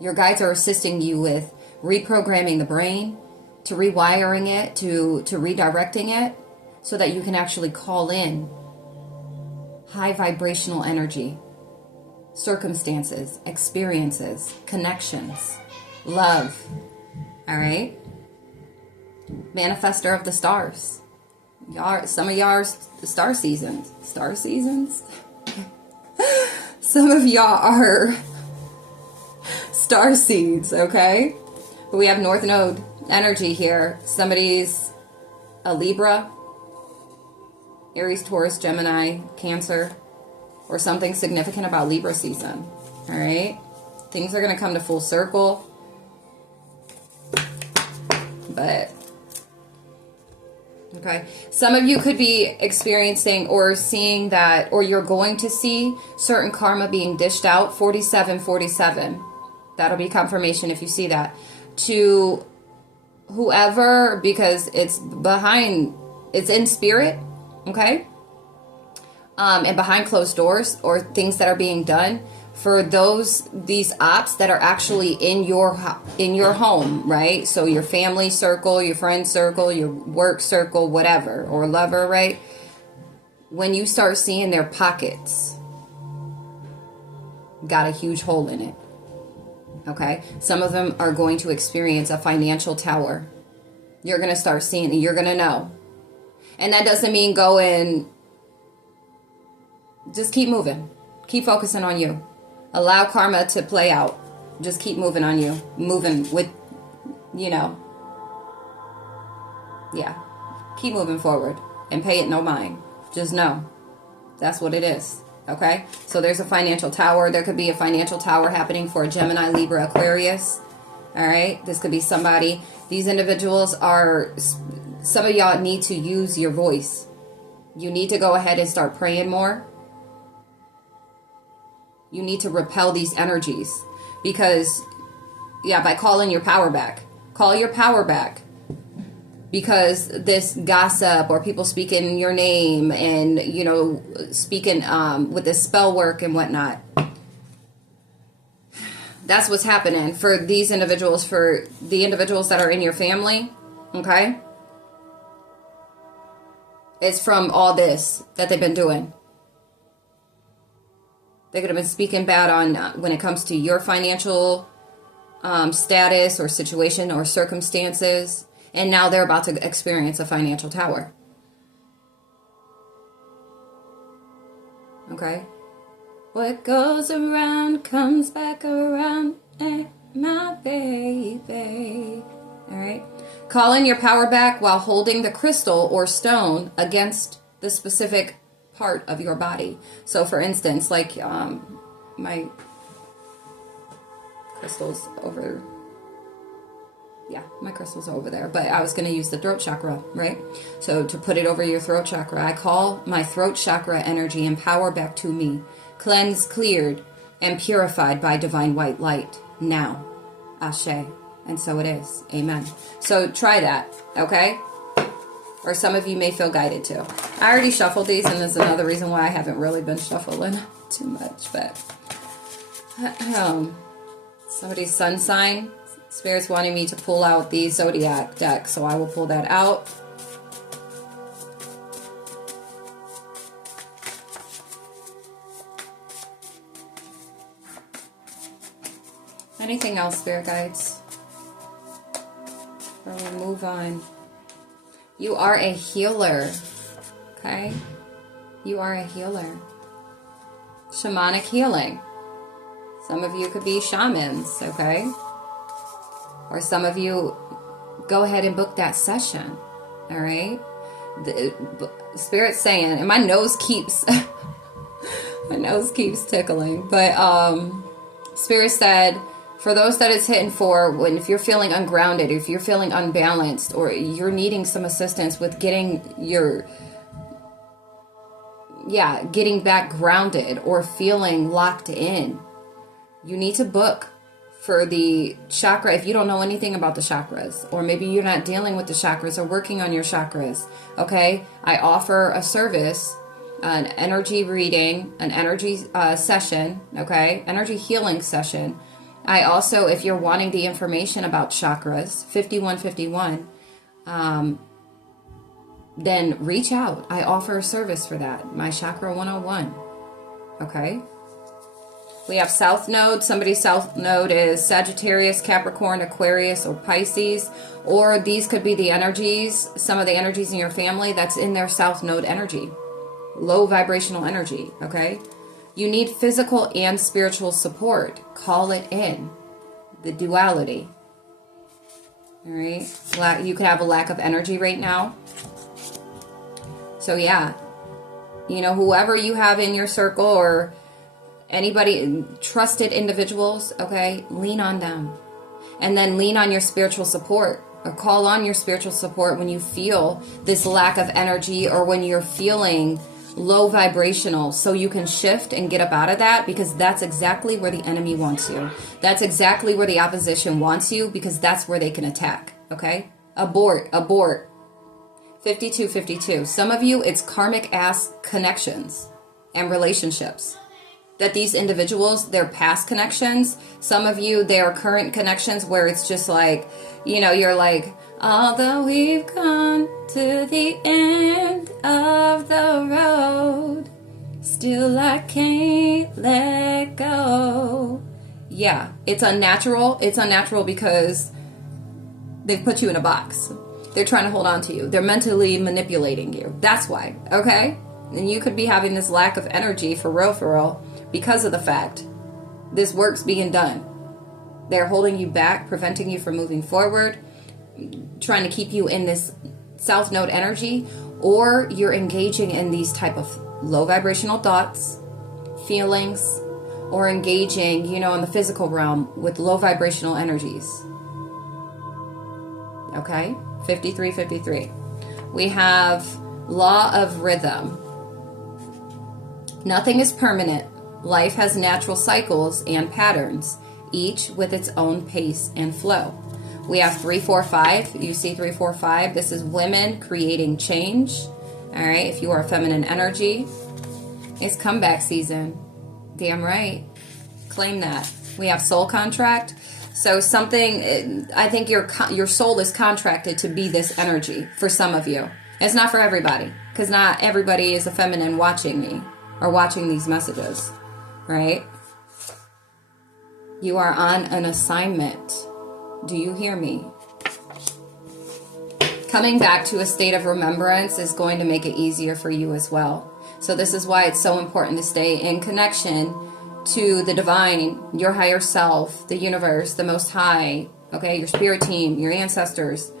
Your guides are assisting you with reprogramming the brain, to rewiring it, to redirecting it, so that you can actually call in high vibrational energy, circumstances, experiences, connections, love. All right? Manifester of the stars. Y'all, some of y'all are star seasons. Star seasons? Some of y'all are star seeds, okay? But we have North Node energy here. Somebody's a Libra, Aries, Taurus, Gemini, Cancer, or something significant about Libra season. All right? Things are going to come to full circle. But okay. Some of you could be experiencing or seeing that, or you're going to see certain karma being dished out. 47-47. That'll be confirmation if you see that. To whoever, because it's in spirit, okay? And behind closed doors, or things that are being done for these ops that are actually in your home, right? So your family circle, your friend circle, your work circle, whatever, or lover, right? When you start seeing their pockets got a huge hole in it, okay? Some of them are going to experience a financial tower. You're going to start seeing it. You're going to know. And that doesn't mean go and just keep moving. Keep focusing on you. Allow karma to play out. Just keep moving on you. Moving with, yeah. Keep moving forward and pay it no mind. Just know that's what it is. Okay? So there's a financial tower. There could be a financial tower happening for a Gemini, Libra, Aquarius. All right? This could be somebody. These individuals are, some of y'all need to use your voice. You need to go ahead and start praying more. You need to repel these energies because, by calling your power back. Call your power back. Because this gossip or people speaking your name and, speaking with this spell work and whatnot. That's what's happening for these individuals, for the individuals that are in your family. Okay? It's from all this that they've been doing. They could have been speaking bad on when it comes to your financial status or situation or circumstances. And now they're about to experience a financial tower. Okay? What goes around comes back around, my baby. All right? Call in your power back while holding the crystal or stone against the specific part of your body. So for instance, like my crystals over, my crystals are over there, but I was going to use the throat chakra, right? So to put it over your throat chakra, I call my throat chakra energy and power back to me, cleansed, cleared, and purified by divine white light. Now, Ashe. And so it is. Amen. So try that, okay? Or some of you may feel guided to. I already shuffled these, and there's another reason why I haven't really been shuffling too much. But somebody's sun sign. Spirit's wanting me to pull out the zodiac deck, so I will pull that out. Anything else, spirit guides? Or we'll move on. You are a healer. Okay? You are a healer. Shamanic healing. Some of you could be shamans, okay? Or some of you, go ahead and book that session. All right? The Spirit's saying, and my nose keeps tickling, but Spirit said, for those that it's hitting for, if you're feeling ungrounded, if you're feeling unbalanced, or you're needing some assistance with getting getting back grounded or feeling locked in, you need to book for the chakra. If you don't know anything about the chakras, or maybe you're not dealing with the chakras or working on your chakras, okay, I offer a service, an energy reading, an energy session, okay, energy healing session. I also, if you're wanting the information about chakras, 5151, then reach out. I offer a service for that. My Chakra 101. Okay? We have South Node. Somebody's South Node is Sagittarius, Capricorn, Aquarius, or Pisces. Or these could be the energies, some of the energies in your family that's in their South Node energy. Low vibrational energy. Okay? You need physical and spiritual support. Call it in. The duality. All right. You could have a lack of energy right now. So yeah, whoever you have in your circle or anybody, trusted individuals, okay, lean on them. And then lean on your spiritual support, or call on your spiritual support when you feel this lack of energy or when you're feeling low vibrational, so you can shift and get up out of that, because that's exactly where the enemy wants you. That's exactly where the opposition wants you, because that's where they can attack. Okay? Abort. 5252. Some of you, it's karmic ass connections and relationships. That these individuals, they're past connections. Some of you, they are current connections where it's just like, you're like, although we've come to the end of the road, still I can't let go. Yeah, it's unnatural. It's unnatural because they've put you in a box. They're trying to hold on to you. They're mentally manipulating you. That's why, okay? And you could be having this lack of energy for real, because of the fact this work's being done. They're holding you back, preventing you from moving forward, trying to keep you in this South Node energy, or you're engaging in these type of low vibrational thoughts, feelings, or engaging, in the physical realm with low vibrational energies. Okay? 5353. We have law of rhythm. Nothing is permanent. Life has natural cycles and patterns, each with its own pace and flow. We have 345. You see 345. This is women creating change. All right. If you are feminine energy, it's comeback season. Damn right. Claim that. We have soul contract. So something, I think your soul is contracted to be this energy for some of you. It's not for everybody, because not everybody is a feminine watching me or watching these messages, right? You are on an assignment. Do you hear me? Coming back to a state of remembrance is going to make it easier for you as well. So this is why it's so important to stay in connection to the divine, your higher self, the universe, the Most High, okay, your spirit team, your ancestors,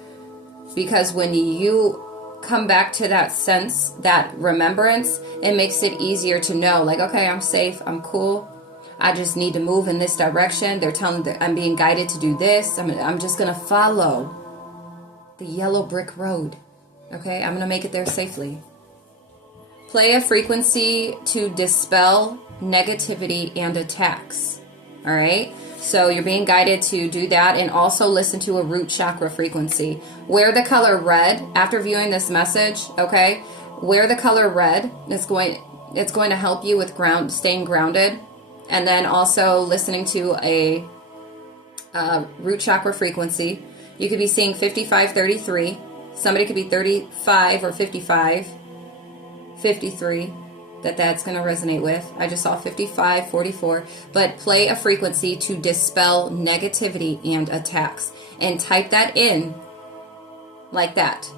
because when you come back to that sense, that remembrance, it makes it easier to know, like, okay, I'm safe, I'm cool. I just need to move in this direction. They're telling me that I'm being guided to do this. I'm just going to follow the yellow brick road. Okay, I'm going to make it there safely. Play a frequency to dispel negativity and attacks. All right, so you're being guided to do that, and also listen to a root chakra frequency. Wear the color red after viewing this message. Okay, wear the color red. It's going to help you with staying grounded, and then also listening to a root chakra frequency. You could be seeing 5533. Somebody could be 35 or 55, 53. That's going to resonate with. I just saw 55, 44. But play a frequency to dispel negativity and attacks. And type that in like that.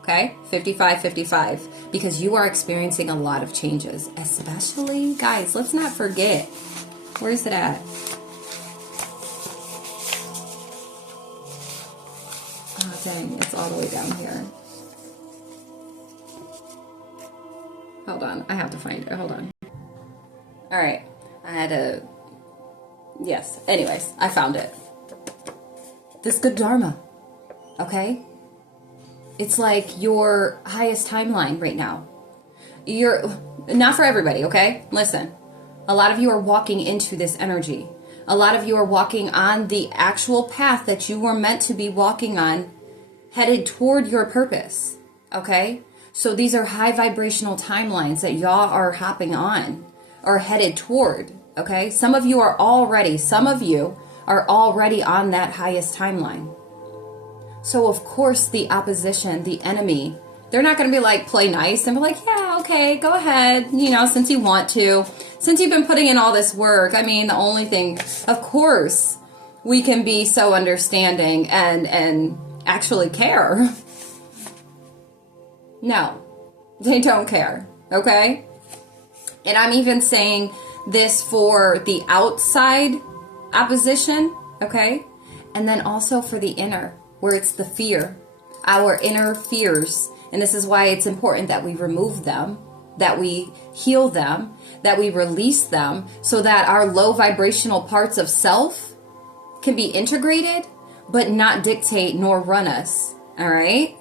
Okay? 55, 55. Because you are experiencing a lot of changes. Especially, guys, let's not forget. Where is it at? Oh, dang. It's all the way down here. Hold on, I have to find it. Hold on. All right, I had to. Yes. Anyways, I found it. This good dharma. Okay. It's like your highest timeline right now. You're not for everybody. Okay. Listen. A lot of you are walking into this energy. A lot of you are walking on the actual path that you were meant to be walking on, headed toward your purpose. Okay. So these are high vibrational timelines that y'all are hopping on or headed toward, okay? Some of you are already on that highest timeline. So of course the opposition, the enemy, they're not going to be like, play nice and be like, yeah, okay, go ahead. Since you want to, since you've been putting in all this work. I mean, the only thing, of course, we can be so understanding and actually care. No, they don't care, okay? And I'm even saying this for the outside opposition, okay? And then also for the inner, where it's the fear, our inner fears. And this is why it's important that we remove them, that we heal them, that we release them, so that our low vibrational parts of self can be integrated, but not dictate nor run us, all right?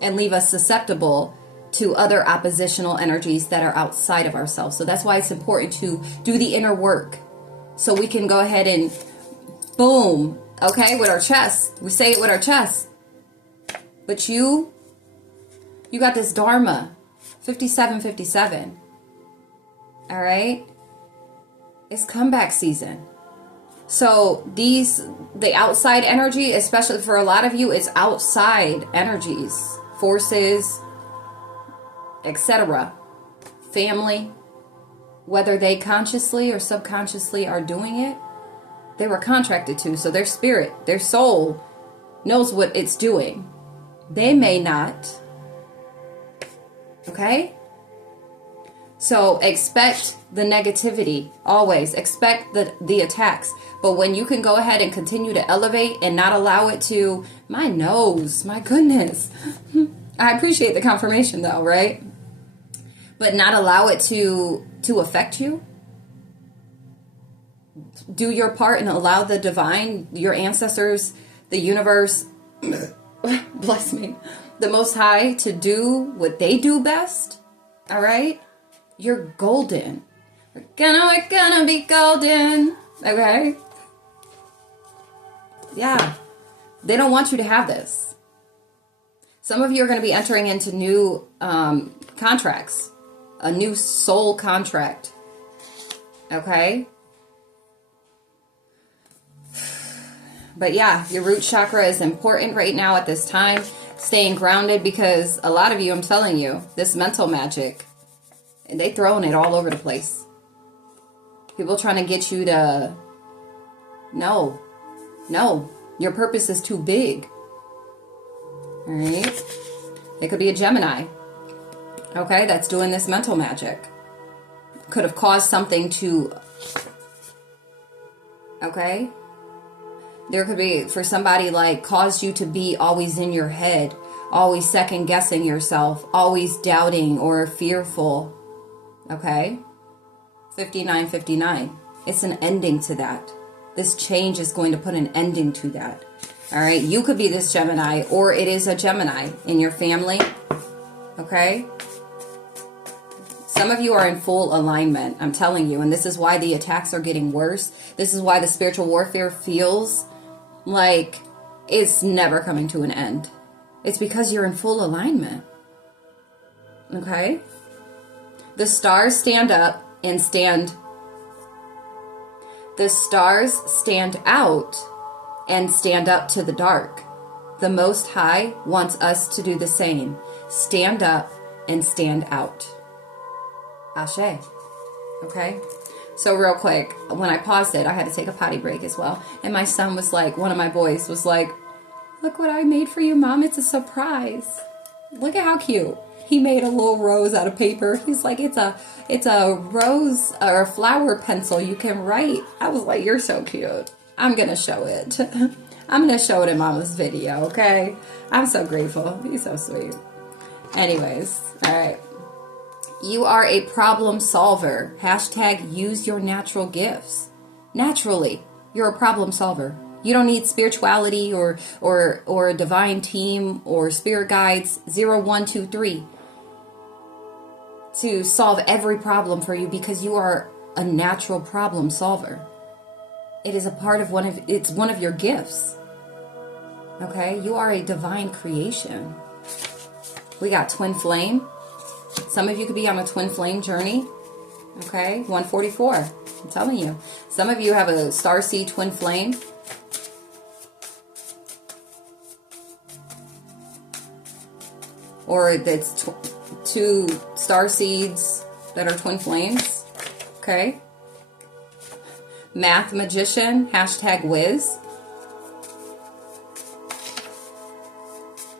And leave us susceptible to other oppositional energies that are outside of ourselves. So that's why it's important to do the inner work. So we can go ahead and boom, okay, with our chest. We say it with our chest. But you got this dharma, 5757. All right? It's comeback season. So the outside energy, especially for a lot of you, it's outside energies. Forces, etc. Family, whether they consciously or subconsciously are doing it, they were contracted to. So their spirit, their soul knows what it's doing. They may not. Okay? So expect the negativity, always. Expect the attacks. But when you can go ahead and continue to elevate and not allow it to, my nose, my goodness. I appreciate the confirmation though, right? But not allow it to affect you. Do your part and allow the divine, your ancestors, the universe, bless me, the Most High to do what they do best. All right? You're golden. We're gonna be golden. Okay? Yeah. They don't want you to have this. Some of you are going to be entering into new contracts. A new soul contract. Okay? But yeah, your root chakra is important right now at this time. Staying grounded, because a lot of you, I'm telling you, this mental magic, and they throwing it all over the place. People trying to get you to, no, your purpose is too big. All right? It could be a Gemini, okay, that's doing this mental magic. Could have caused something to, okay, There could be, for somebody, like, caused you to be always in your head, always second guessing yourself, always doubting or fearful. Okay? 5959. It's an ending to that. This change is going to put an ending to that. All right? You could be this Gemini, or it is a Gemini in your family. Okay? Some of you are in full alignment, I'm telling you, and this is why the attacks are getting worse. This is why the spiritual warfare feels like it's never coming to an end. It's because you're in full alignment. Okay? The stars stand up and stand. The stars stand out and stand up to the dark. The Most High wants us to do the same. Stand up and stand out. Ashe. Okay? So real quick, when I paused it, I had to take a potty break as well. And my son was like, one of my boys was like, look what I made for you, Mom. It's a surprise. Look at how cute. He made a little rose out of paper. He's like, it's a rose or a flower pencil you can write. I was like, you're so cute. I'm going to show it. I'm going to show it in Mama's video, okay? I'm so grateful. He's so sweet. Anyways, all right. You are a problem solver. Hashtag use your natural gifts. Naturally, you're a problem solver. You don't need spirituality or a divine team or spirit guides 0, 1, 2, 3 to solve every problem for you, because you are a natural problem solver. It is a part of it's one of your gifts. Okay? You are a divine creation. We got twin flame. Some of you could be on a twin flame journey. Okay? 144. I'm telling you. Some of you have a starseed twin flame. Or it's two star seeds that are twin flames. Okay? Math magician. Hashtag whiz.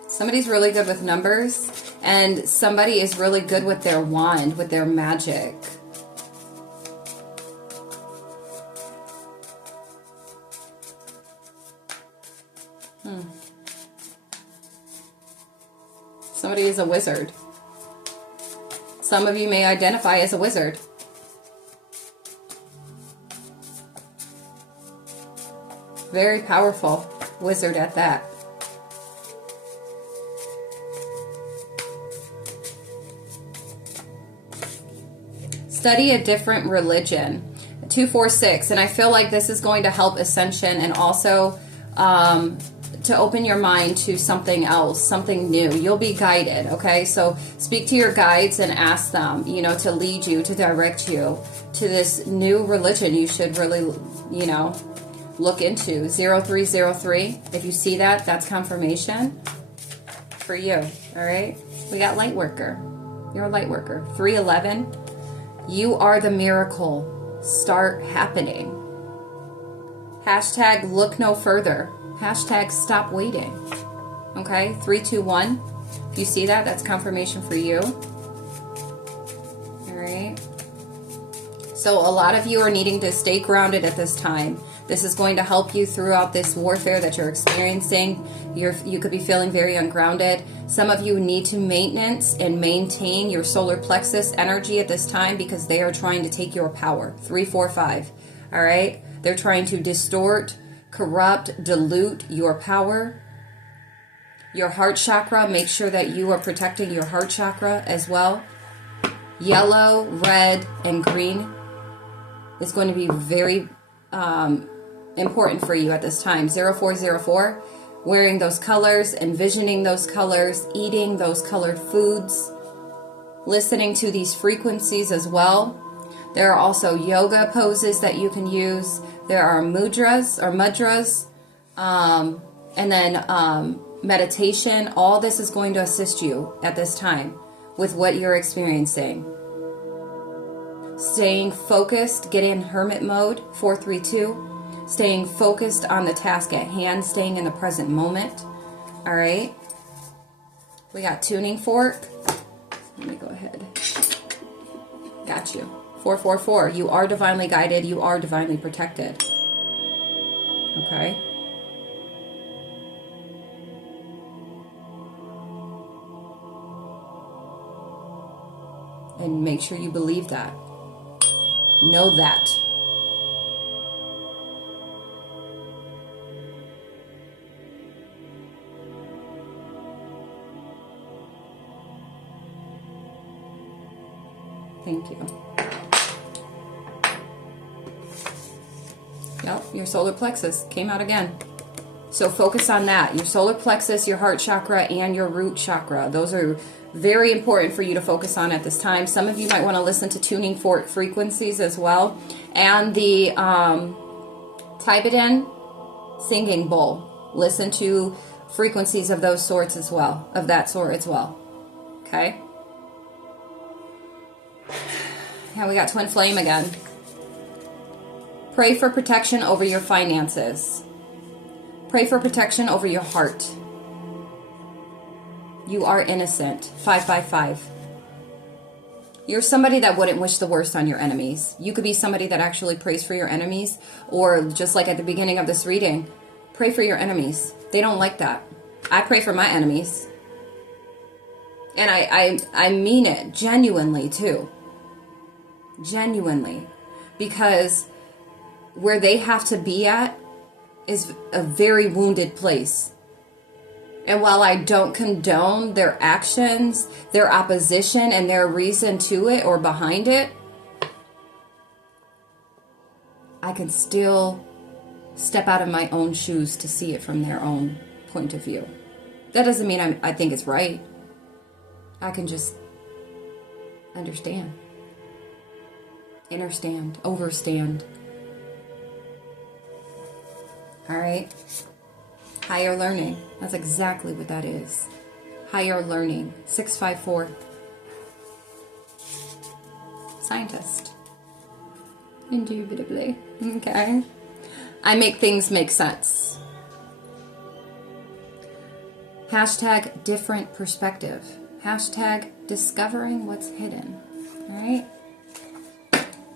Somebody's really good with numbers. And somebody is really good with their wand, with their magic. Somebody is a wizard. Some of you may identify as a wizard. Very powerful wizard at that. Study a different religion. 246. And I feel like this is going to help ascension and also to open your mind to something else, something new. You'll be guided, okay? So speak to your guides and ask them, to lead you, to direct you to this new religion you should really, look into. 0303. If you see that, that's confirmation for you, all right? We got light worker. You're a light worker. 311. You are the miracle. Start happening. Hashtag look no further. Hashtag stop waiting. Okay, 321. If you see that, that's confirmation for you. All right. So a lot of you are needing to stay grounded at this time. This is going to help you throughout this warfare that you're experiencing. You could be feeling very ungrounded. Some of you need to maintenance and maintain your solar plexus energy at this time, because they are trying to take your power. 345. All right. They're trying to distort, corrupt, dilute your power. Your heart chakra, make sure that you are protecting your heart chakra as well. Yellow, red, and green is going to be very important for you at this time. 0404, wearing those colors, envisioning those colors, eating those colored foods, listening to these frequencies as well. There are also yoga poses that you can use. There are mudras, and then meditation. All this is going to assist you at this time with what you're experiencing. Staying focused, get in hermit mode, 432. Staying focused on the task at hand, staying in the present moment. All right. We got tuning fork. Let me go ahead. Got you. 444. You are divinely guided. You are divinely protected. Okay. Make sure you believe that. Know that. Thank you. Yep, your solar plexus came out again. So focus on that. Your solar plexus, your heart chakra, and your root chakra. Those are very important for you to focus on at this time. Some of you might want to listen to tuning fork frequencies as well. And the Tibetan singing bowl. Listen to frequencies of those sorts as well, of that sort as well. Okay? Now we got twin flame again. Pray for protection over your finances. Pray for protection over your heart. You are innocent. 555. You're somebody that wouldn't wish the worst on your enemies. You could be somebody that actually prays for your enemies, or just like at the beginning of this reading, pray for your enemies. They don't like that. I pray for my enemies. And I mean it genuinely too. Genuinely. Because where they have to be at is a very wounded place. And while I don't condone their actions, their opposition, and their reason to it or behind it, I can still step out of my own shoes to see it from their own point of view. That doesn't mean I think it's right. I can just understand. Understand. Overstand. All right? Higher learning. That's exactly what that is. Higher learning. 654. Scientist. Indubitably. Okay. I make things make sense. Hashtag different perspective. Hashtag discovering what's hidden. All right?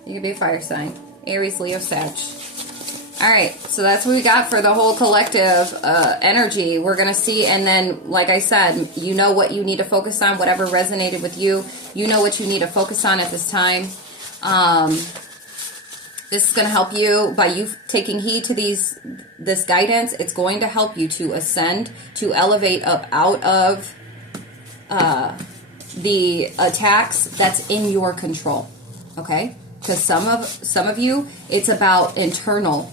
You could be a fire sign. Aries, Leo, Sag. All right, so that's what we got for the whole collective energy. We're going to see, and then, like I said, you know what you need to focus on, whatever resonated with you. You know what you need to focus on at this time. This is going to help you by you taking heed to this guidance. It's going to help you to ascend, to elevate up out of the attacks that's in your control. Okay? Because some of you, it's about internal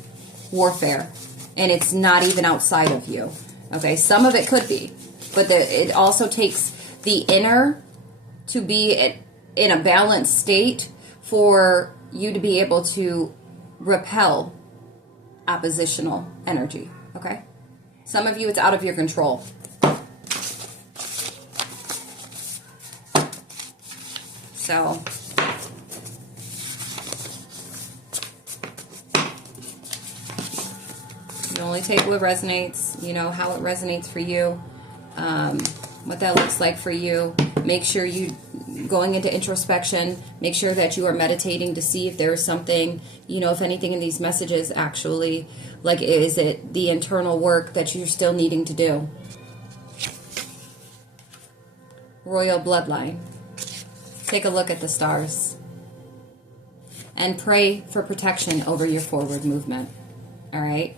warfare, and it's not even outside of you. Okay, some of it could be, but it also takes the inner to be in a balanced state for you to be able to repel oppositional energy. Okay, some of you, it's out of your control. So you only take what resonates, you know, how it resonates for you, what that looks like for you. Make sure you, going into introspection, make sure that you are meditating to see if there is something, you know, if anything in these messages actually, like, is it the internal work that you're still needing to do? Royal bloodline. Take a look at the stars. And pray for protection over your forward movement. All right?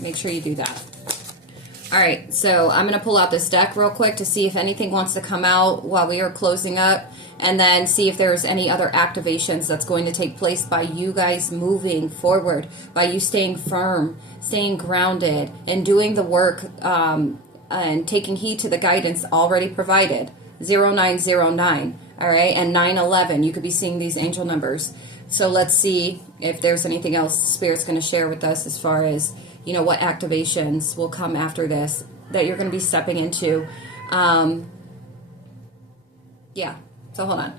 Make sure you do that. All right, so I'm going to pull out this deck real quick to see if anything wants to come out while we are closing up, and then see if there's any other activations that's going to take place by you guys moving forward, by you staying firm, staying grounded, and doing the work and taking heed to the guidance already provided. 0909, all right, and 911. You could be seeing these angel numbers. So let's see if there's anything else Spirit's going to share with us as far as, you know, what activations will come after this that you're going to be stepping into. Yeah, so hold on.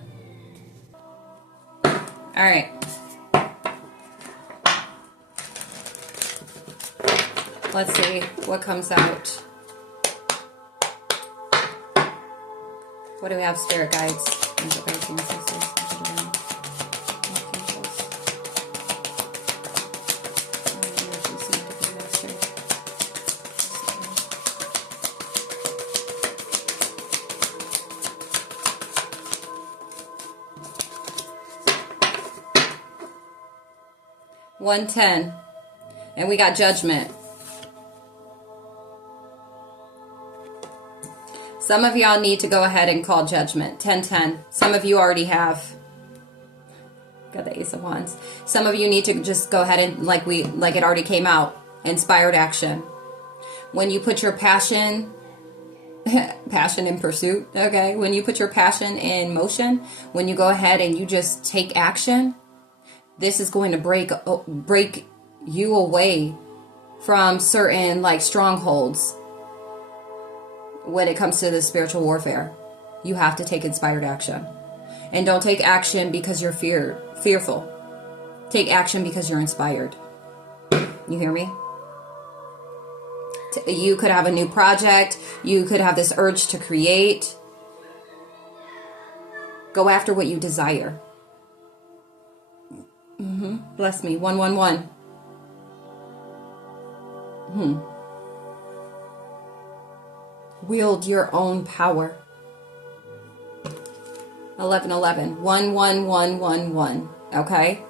All right. Let's see what comes out. What do we have, Spirit Guides? Angel guides, ancestors, 110. And we got Judgment. Some of y'all need to go ahead and call Judgment. 1010. Some of you already have. Got the Ace of Wands. Some of you need to just go ahead and, like it already came out, inspired action. When you put your passion in pursuit, okay? When you put your passion in motion, when you go ahead and you just take action, this is going to break you away from certain like strongholds. When it comes to the spiritual warfare, you have to take inspired action. And don't take action because you're fearful. Take action because you're inspired. You hear me? You could have a new project. You could have this urge to create. Go after what you desire. Bless me. 111. Wield your own power. 1111. 11111. Okay?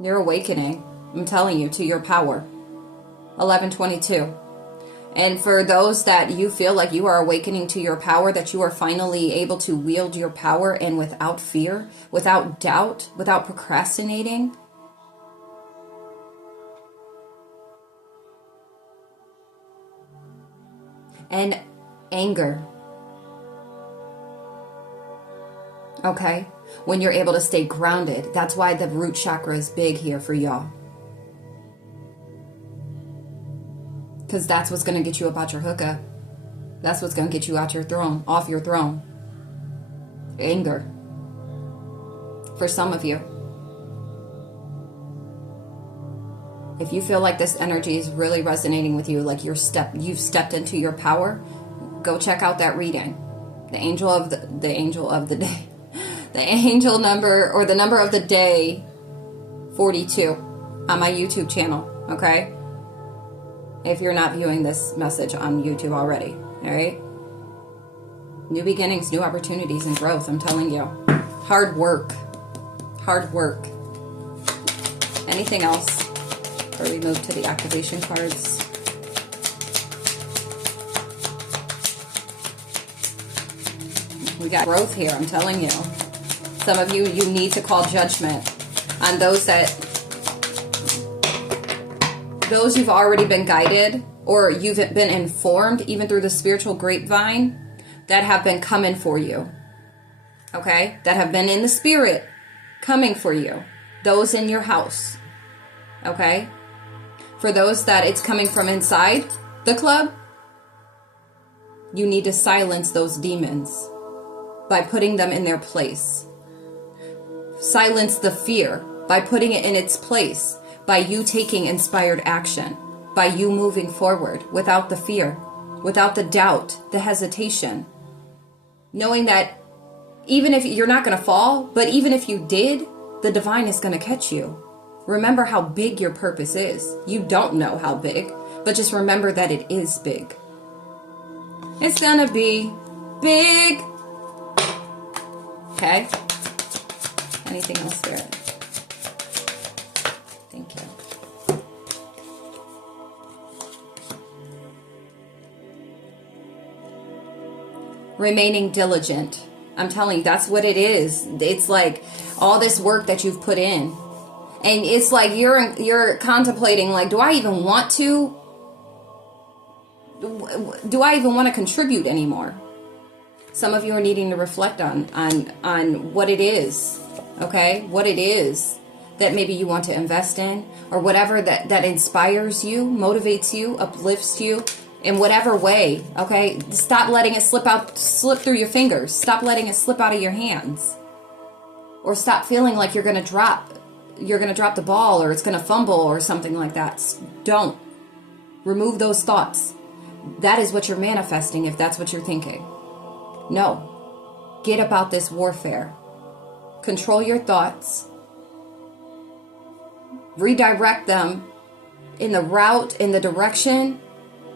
You're awakening. I'm telling you, to your power. 1122. And for those that you feel like you are awakening to your power, that you are finally able to wield your power and without fear, without doubt, without procrastinating. And anger. Okay? When you're able to stay grounded. That's why the root chakra is big here for y'all. Because that's what's going to get you up out your hookah. That's what's going to get you out your throne, off your throne. Anger. For some of you. If you feel like this energy is really resonating with you, like you've stepped into your power, go check out that reading. The angel of the day. The angel number, or the number of the day, 42, on my YouTube channel, okay? If you're not viewing this message on YouTube already, all right? New beginnings, new opportunities, and growth, I'm telling you. Hard work. Hard work. Anything else before we move to the activation cards? We got growth here, I'm telling you. Some of you need to call judgment on those you've already been guided, or you've been informed, even through the spiritual grapevine, that have been coming for you. Okay? That have been in the spirit coming for you. Those in your house. Okay? For those that it's coming from inside the club, you need to silence those demons by putting them in their place. Silence the fear by putting it in its place, by you taking inspired action, by you moving forward without the fear, without the doubt, the hesitation. Knowing that even if you're not going to fall, but even if you did, the divine is going to catch you. Remember how big your purpose is. You don't know how big, but just remember that it is big. It's going to be big. Okay? Anything else, Spirit? Thank you. Remaining diligent. I'm telling you, that's what it is. It's like all this work that you've put in. And it's like you're contemplating, like, do I even want to? Do I even want to contribute anymore? Some of you are needing to reflect on what it is, okay? What it is that maybe you want to invest in, or whatever that inspires you, motivates you, uplifts you in whatever way, okay? Stop letting it slip through your fingers. Stop letting it slip out of your hands. Or stop feeling like you're going to drop the ball, or it's going to fumble or something like that. Don't. Remove those thoughts. That is what you're manifesting if that's what you're thinking. No. Get about this warfare. Control your thoughts. Redirect them in the route, in the direction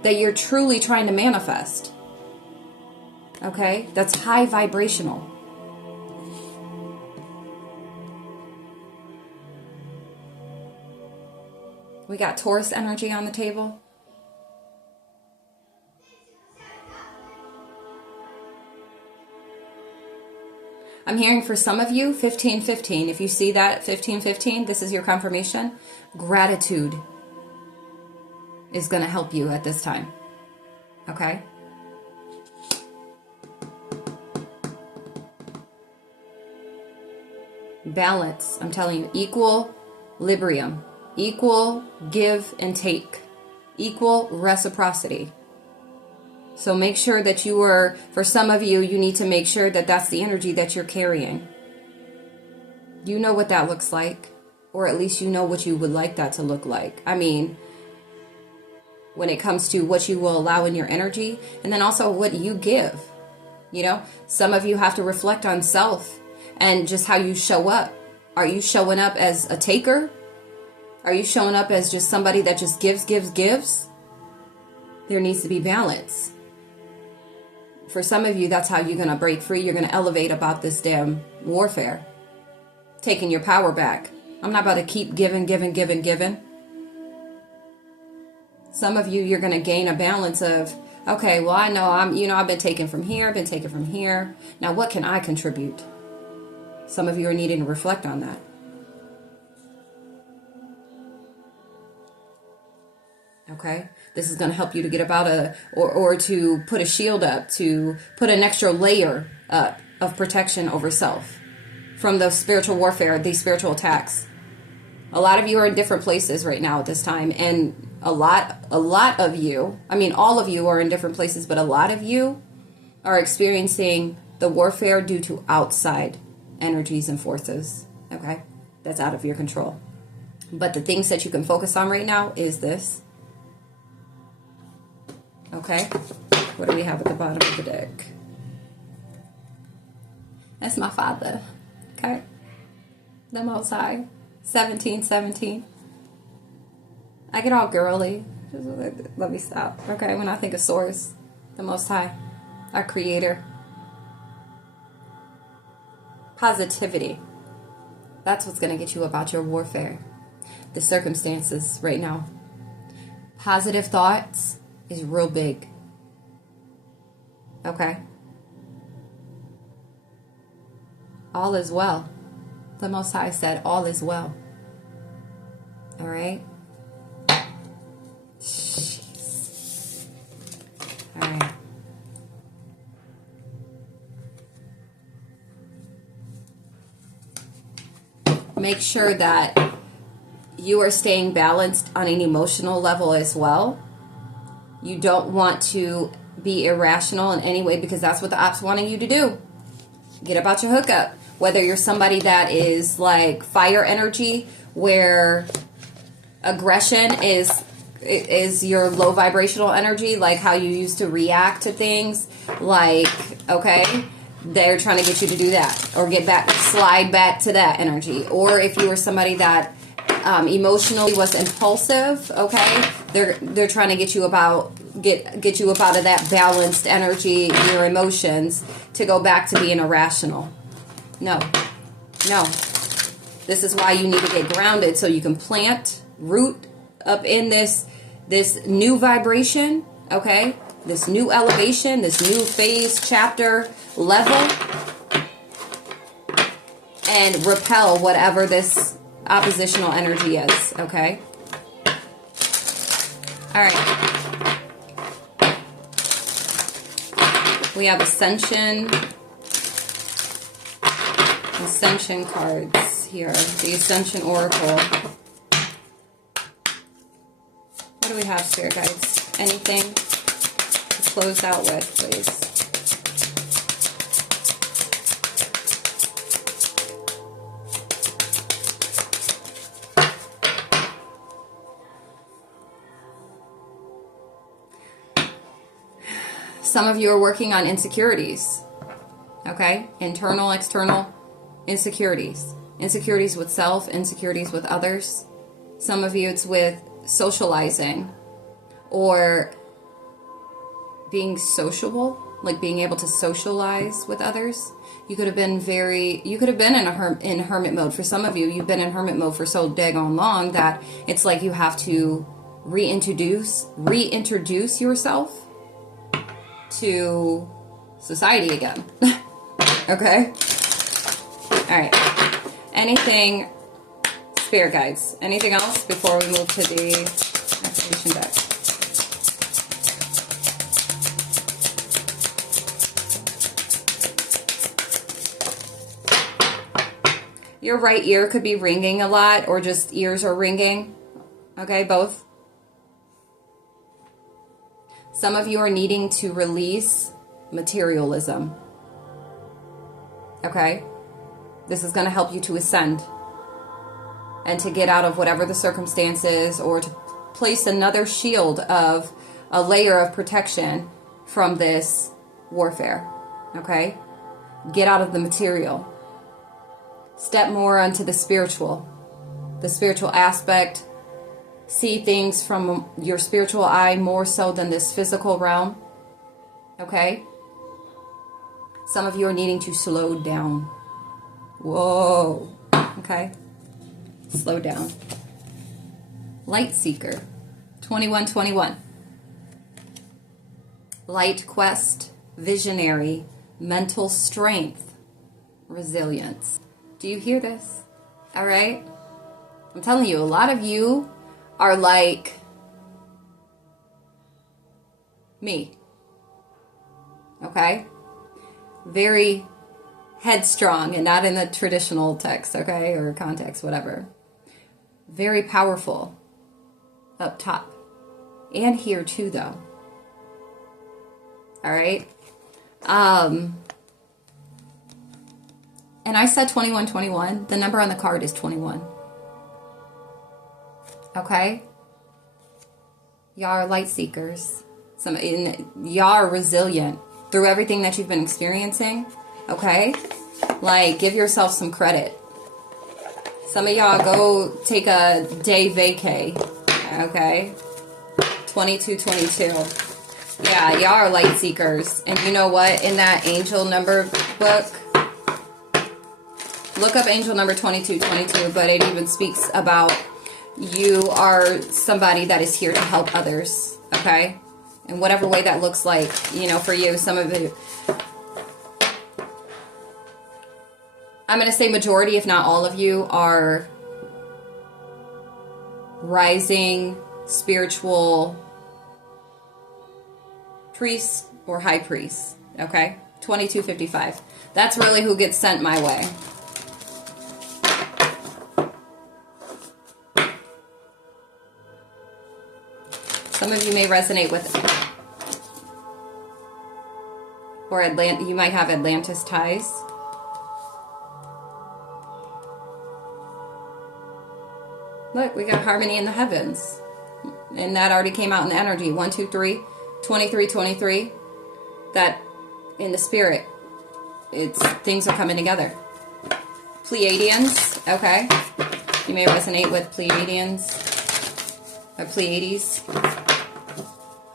that you're truly trying to manifest. Okay? That's high vibrational. We got Taurus energy on the table. I'm hearing for some of you, 15-15. If you see that 15-15, this is your confirmation. Gratitude is going to help you at this time. Okay? Balance. I'm telling you, equilibrium. Equal give and take. Equal reciprocity. So make sure that for some of you, you need to make sure that that's the energy that you're carrying. You know what that looks like, or at least you know what you would like that to look like. I mean, when it comes to what you will allow in your energy, and then also what you give. You know, some of you have to reflect on self and just how you show up. Are you showing up as a taker? Are you showing up as just somebody that just gives? There needs to be balance. For some of you, that's how you're going to break free. You're going to elevate about this damn warfare. Taking your power back. I'm not about to keep giving. Some of you, you're going to gain a balance of, okay, well, I know I've been taken from here, Now, what can I contribute? Some of you are needing to reflect on that. Okay, this is going to help you to get about or to put a shield up, to put an extra layer up of protection over self from the spiritual warfare, these spiritual attacks. A lot of you are in different places right now at this time, and a lot of you, I mean, all of you are in different places, but a lot of you are experiencing the warfare due to outside energies and forces. Okay, that's out of your control. But the things that you can focus on right now is this. Okay, what do we have at the bottom of the deck? That's my father. Okay, the Most High. 1717. I get all girly. Just let me stop. Okay, when I think of Source, the Most High, our Creator. Positivity. That's what's going to get you about your warfare. The circumstances right now. Positive thoughts is real big. Okay. All is well. The Most High said all is well. All right. Jeez. All right. Make sure that you are staying balanced on an emotional level as well. You don't want to be irrational in any way, because that's what the ops wanting you to do. Get about your hookup. Whether you're somebody that is like fire energy, where aggression is your low vibrational energy, like how you used to react to things, like, okay, they're trying to get you to do that, or slide back to that energy. Or if you were somebody that emotionally was impulsive, okay, they're trying to get you get you up out of that balanced energy, your emotions, to go back to being irrational. No. This is why you need to get grounded, so you can plant root up in this new vibration, okay? This new elevation, this new phase, chapter, level, and repel whatever this oppositional energy is, okay? All right. We have Ascension cards here. The Ascension Oracle. What do we have, Spirit Guides? Anything to close out with, please? Some of you are working on insecurities, okay? Internal, external insecurities. Insecurities with self, insecurities with others. Some of you, it's with socializing or being sociable. like being able to socialize with others. You could have been in hermit mode. For some of you, you've been in hermit mode for so daggone long that it's like you have to reintroduce yourself to society again. Okay? All right. Anything, spirit guides, anything else before we move to the activation deck? Your right ear could be ringing a lot, or just ears are ringing. Okay, both. Some of you are needing to release materialism. Okay? This is going to help you to ascend and to get out of whatever the circumstances, or to place another shield of a layer of protection from this warfare. Okay? Get out of the material. Step more onto the spiritual aspect. See things from your spiritual eye more so than this physical realm. Okay? Some of you are needing to slow down. Whoa. Okay? Slow down. Light Seeker. 2121. Light quest. Visionary. Mental strength. Resilience. Do you hear this? All right? I'm telling you, a lot of you are like me. Okay? Very headstrong, and not in the traditional text, okay? Or context, whatever. Very powerful up top. And here too, though. All right? And I said 2121. The number on the card is 21. Okay? Y'all are light seekers. Y'all are resilient through everything that you've been experiencing. Okay? Like, give yourself some credit. Some of y'all go take a day vacay. Okay? 2222. Yeah, y'all are light seekers. And you know what? In that angel number book, look up angel number 2222, but it even speaks about you are somebody that is here to help others, okay? In whatever way that looks like, you know, for you. Some of it, I'm going to say majority, if not all of you, are rising spiritual priests or high priests, okay? 2255. That's really who gets sent my way. Some of you may resonate with, or you might have Atlantis ties. Look, we got harmony in the heavens. And that already came out in the energy. 1, 2, 3, 23, 23. That in the spirit, things are coming together. Pleiadians, okay. You may resonate with Pleiadians or Pleiades.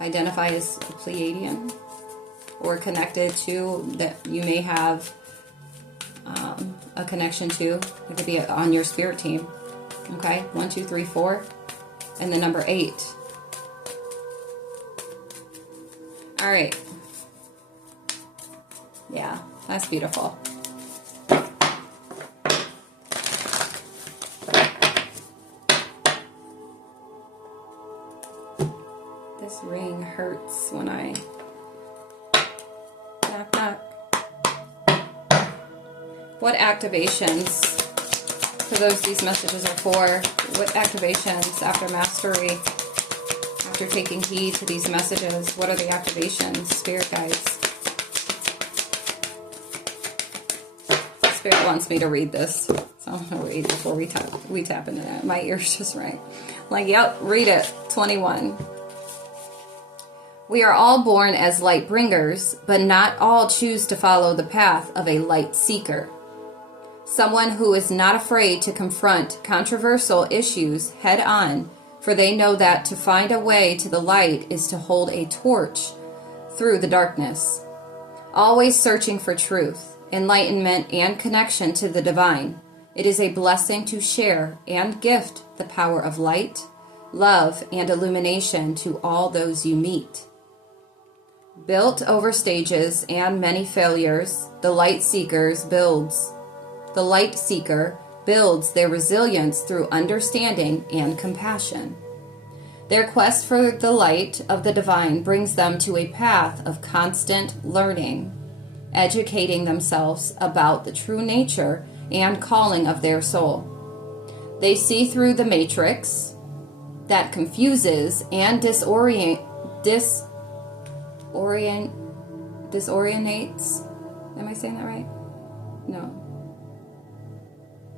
Identify as a Pleiadian or connected to, that you may have a connection to. It could be on your spirit team. Okay, 1, 2, 3, 4, and the number 8. All right. Yeah, that's beautiful. This ring hurts when I knock knock. What activations, for those these messages are for, what activations after mastery, after taking heed to these messages, what are the activations, spirit guides? Spirit wants me to read this, so I'm going to read before we tap into that. My ears just rang. Like, yep, read it. 21. We are all born as light bringers, but not all choose to follow the path of a light seeker. Someone who is not afraid to confront controversial issues head on, for they know that to find a way to the light is to hold a torch through the darkness. always searching for truth, enlightenment, and connection to the divine. It is a blessing to share and gift the power of light, love, and illumination to all those you meet. Built over stages and many failures, the light seeker builds their resilience through understanding and compassion. Their quest for the light of the divine brings them to a path of constant learning, educating themselves about the true nature and calling of their soul. They see through the matrix that confuses and disorientates. Am I saying that right? No.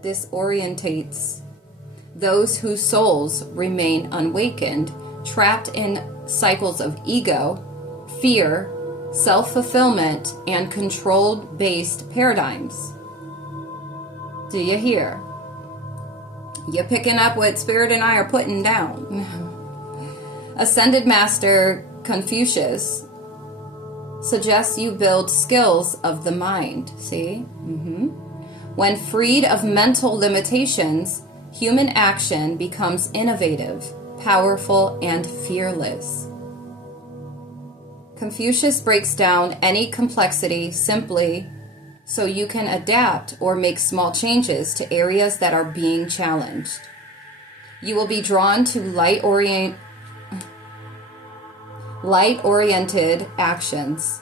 Disorientates those whose souls remain unawakened, trapped in cycles of ego, fear, self-fulfillment, and control-based paradigms. Do you hear? You're picking up what Spirit and I are putting down. Ascended Master Confucius suggests you build skills of the mind. See? When freed of mental limitations, human action becomes innovative, powerful, and fearless. Confucius breaks down any complexity simply so you can adapt or make small changes to areas that are being challenged. You will be drawn to light-oriented actions.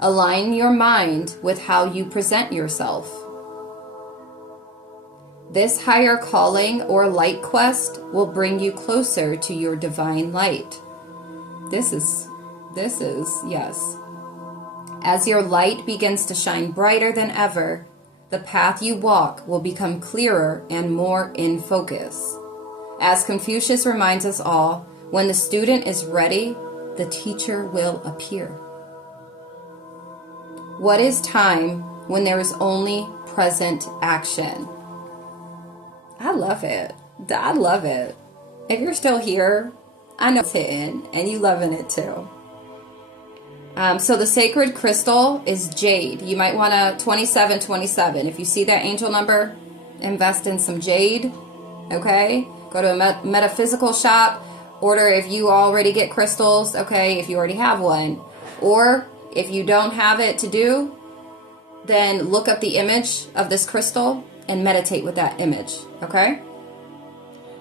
Align your mind with how you present yourself. This higher calling or light quest will bring you closer to your divine light. This is, yes. As your light begins to shine brighter than ever, the path you walk will become clearer and more in focus. As Confucius reminds us all, when the student is ready, the teacher will appear. What is time when there is only present action? I love it. I love it. If you're still here, I know it's hitting and you loving it too. So the sacred crystal is jade. You might want to 2727. If you see that angel number, invest in some jade. Okay? Go to a metaphysical shop. Order if you already get crystals. Okay? If you already have one. Or if you don't have it to do, then look up the image of this crystal and meditate with that image. Okay?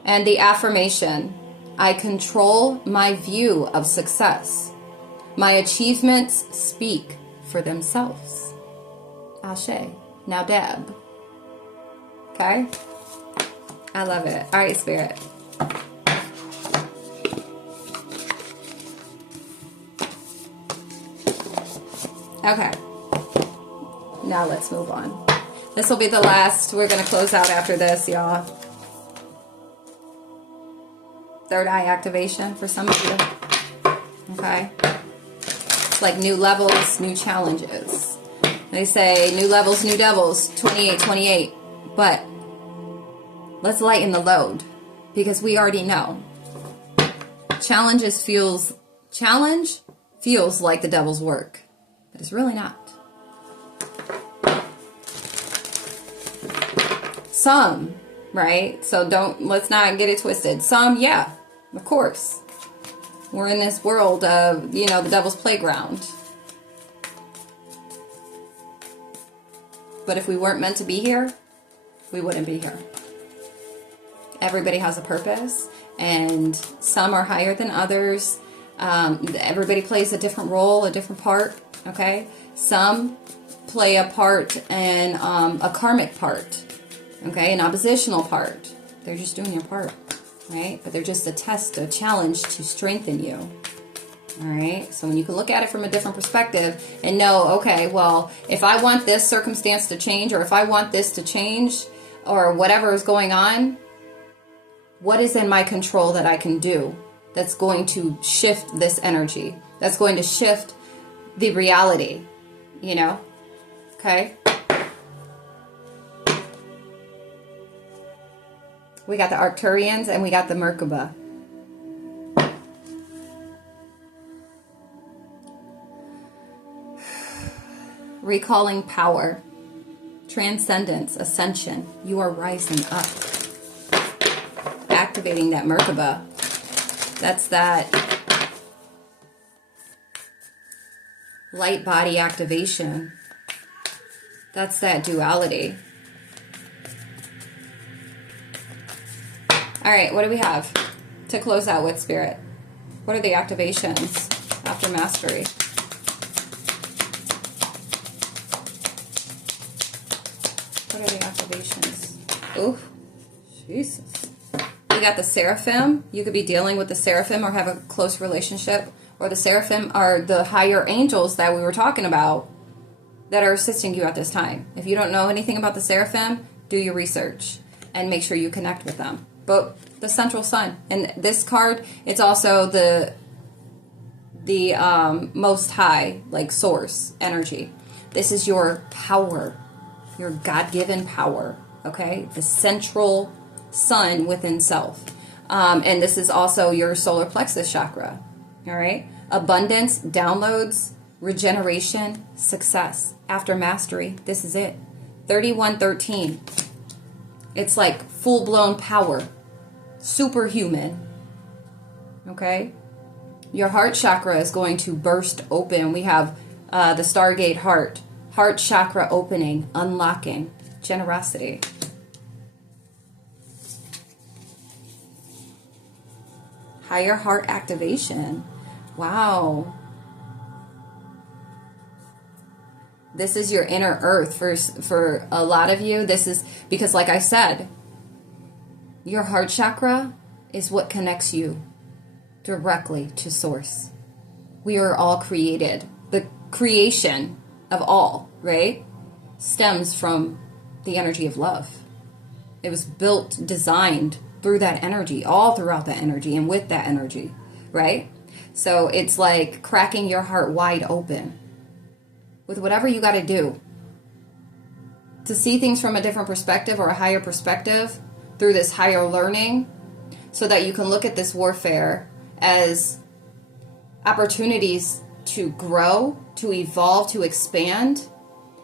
And the affirmation, I control my view of success. My achievements speak for themselves. Ashe. Now Deb. Okay? I love it. All right, Spirit. Okay. Now let's move on. This will be the last. We're going to close out after this, y'all. Third eye activation for some of you. Okay? Like new levels, new challenges. They say new levels, new devils, 28. But let's lighten the load because we already know. Challenge feels like the devil's work, but it's really not. Some, right? So let's not get it twisted. Some, yeah, of course. We're in this world of, the devil's playground. But if we weren't meant to be here, we wouldn't be here. Everybody has a purpose, and some are higher than others. Everybody plays a different role, a different part, okay? Some play a part in a karmic part, okay? An oppositional part. They're just doing their part. Right? But they're just a test, a challenge to strengthen you. All right? So when you can look at it from a different perspective and know, okay, well, if I want this circumstance to change, or if I want this to change, or whatever is going on, what is in my control that I can do that's going to shift this energy, that's going to shift the reality, Okay? We got the Arcturians and we got the Merkaba. recalling power, transcendence, ascension. You are rising up. Activating that Merkaba. That's that light body activation. That's that duality. All right, what do we have to close out with, Spirit? What are the activations after mastery? What are the activations? Oh, Jesus. You got the Seraphim. You could be dealing with the Seraphim or have a close relationship. Or the Seraphim are the higher angels that we were talking about that are assisting you at this time. If you don't know anything about the Seraphim, do your research and make sure you connect with them. But the central sun. And this card, it's also the most high, like source energy. This is your power, your God-given power, okay? The central sun within self. And this is also your solar plexus chakra, all right? Abundance, downloads, regeneration, success. After mastery, this is it. 3113. It's like full-blown power, superhuman, okay? Your heart chakra is going to burst open. We have the Stargate heart chakra opening, unlocking, generosity. Higher heart activation. Wow. This is your inner earth for a lot of you. This is because, like I said, your heart chakra is what connects you directly to source. We are all created. The creation of all, right, stems from the energy of love. It was built, designed through that energy, all throughout that energy and with that energy, right? So it's like cracking your heart wide open with whatever you got to do to see things from a different perspective or a higher perspective through this higher learning, so that you can look at this warfare as opportunities to grow, to evolve, to expand.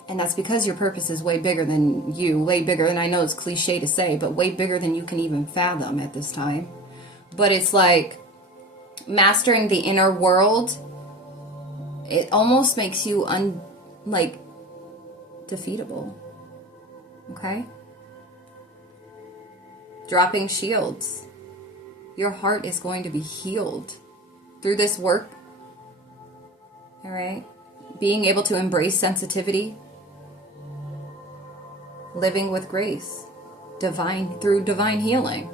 And that's because your purpose is way bigger than you, way bigger, and I know it's cliche to say, but way bigger than you can even fathom at this time. But it's like mastering the inner world, it almost makes you defeatable. Okay? Dropping shields. Your heart is going to be healed through this work. All right? Being able to embrace sensitivity. Living with grace. Through divine healing.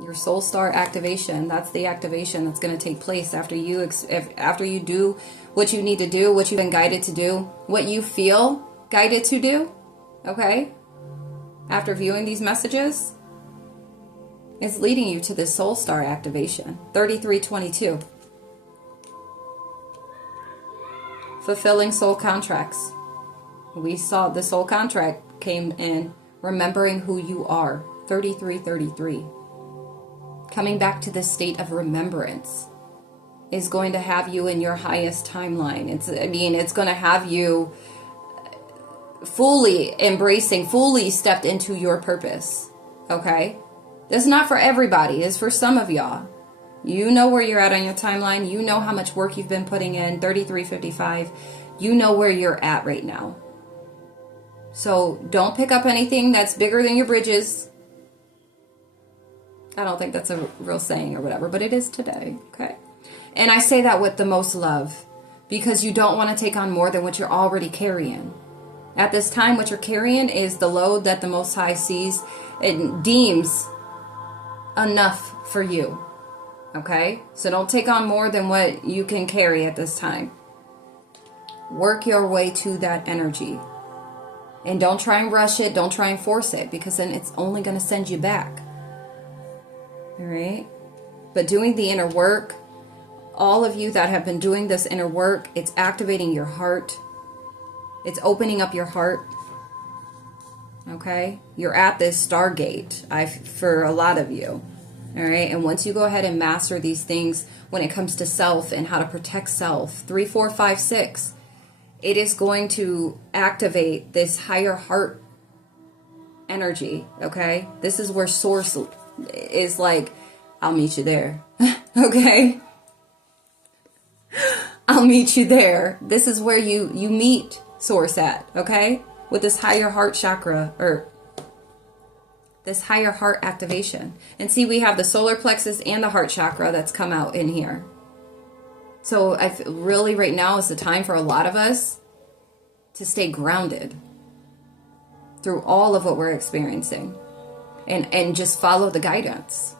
Your soul star activation, that's the activation that's going to take place after you do what you need to do, what you've been guided to do, what you feel guided to do, okay? After viewing these messages, it's leading you to this soul star activation. 3322. Fulfilling soul contracts. We saw the soul contract came in remembering who you are. 3333. Coming back to the state of remembrance is going to have you in your highest timeline. It's going to have you fully embracing, fully stepped into your purpose. Okay? This is not for everybody. It's for some of y'all. You know where you're at on your timeline. You know how much work you've been putting in. 3355. You know where you're at right now. So don't pick up anything that's bigger than your bridges. I don't think that's a real saying or whatever, but it is today, okay? And I say that with the most love, because you don't want to take on more than what you're already carrying. At this time, what you're carrying is the load that the Most High sees and deems enough for you, okay? So don't take on more than what you can carry at this time. Work your way to that energy. And don't try and rush it, don't try and force it, because then it's only going to send you back. All right? But doing the inner work, all of you that have been doing this inner work, it's activating your heart. It's opening up your heart. Okay? You're at this Stargate for a lot of you. All right. And once you go ahead and master these things when it comes to self and how to protect self, 3, 4, 5, 6, it is going to activate this higher heart energy. Okay. This is where source is like, I'll meet you there. Okay. I'll meet you there. This is where you meet source at. Okay. With this higher heart chakra, or this higher heart activation. And see, we have the solar plexus and the heart chakra that's come out in here. So I feel really right now is the time for a lot of us to stay grounded through all of what we're experiencing, and just follow the guidance.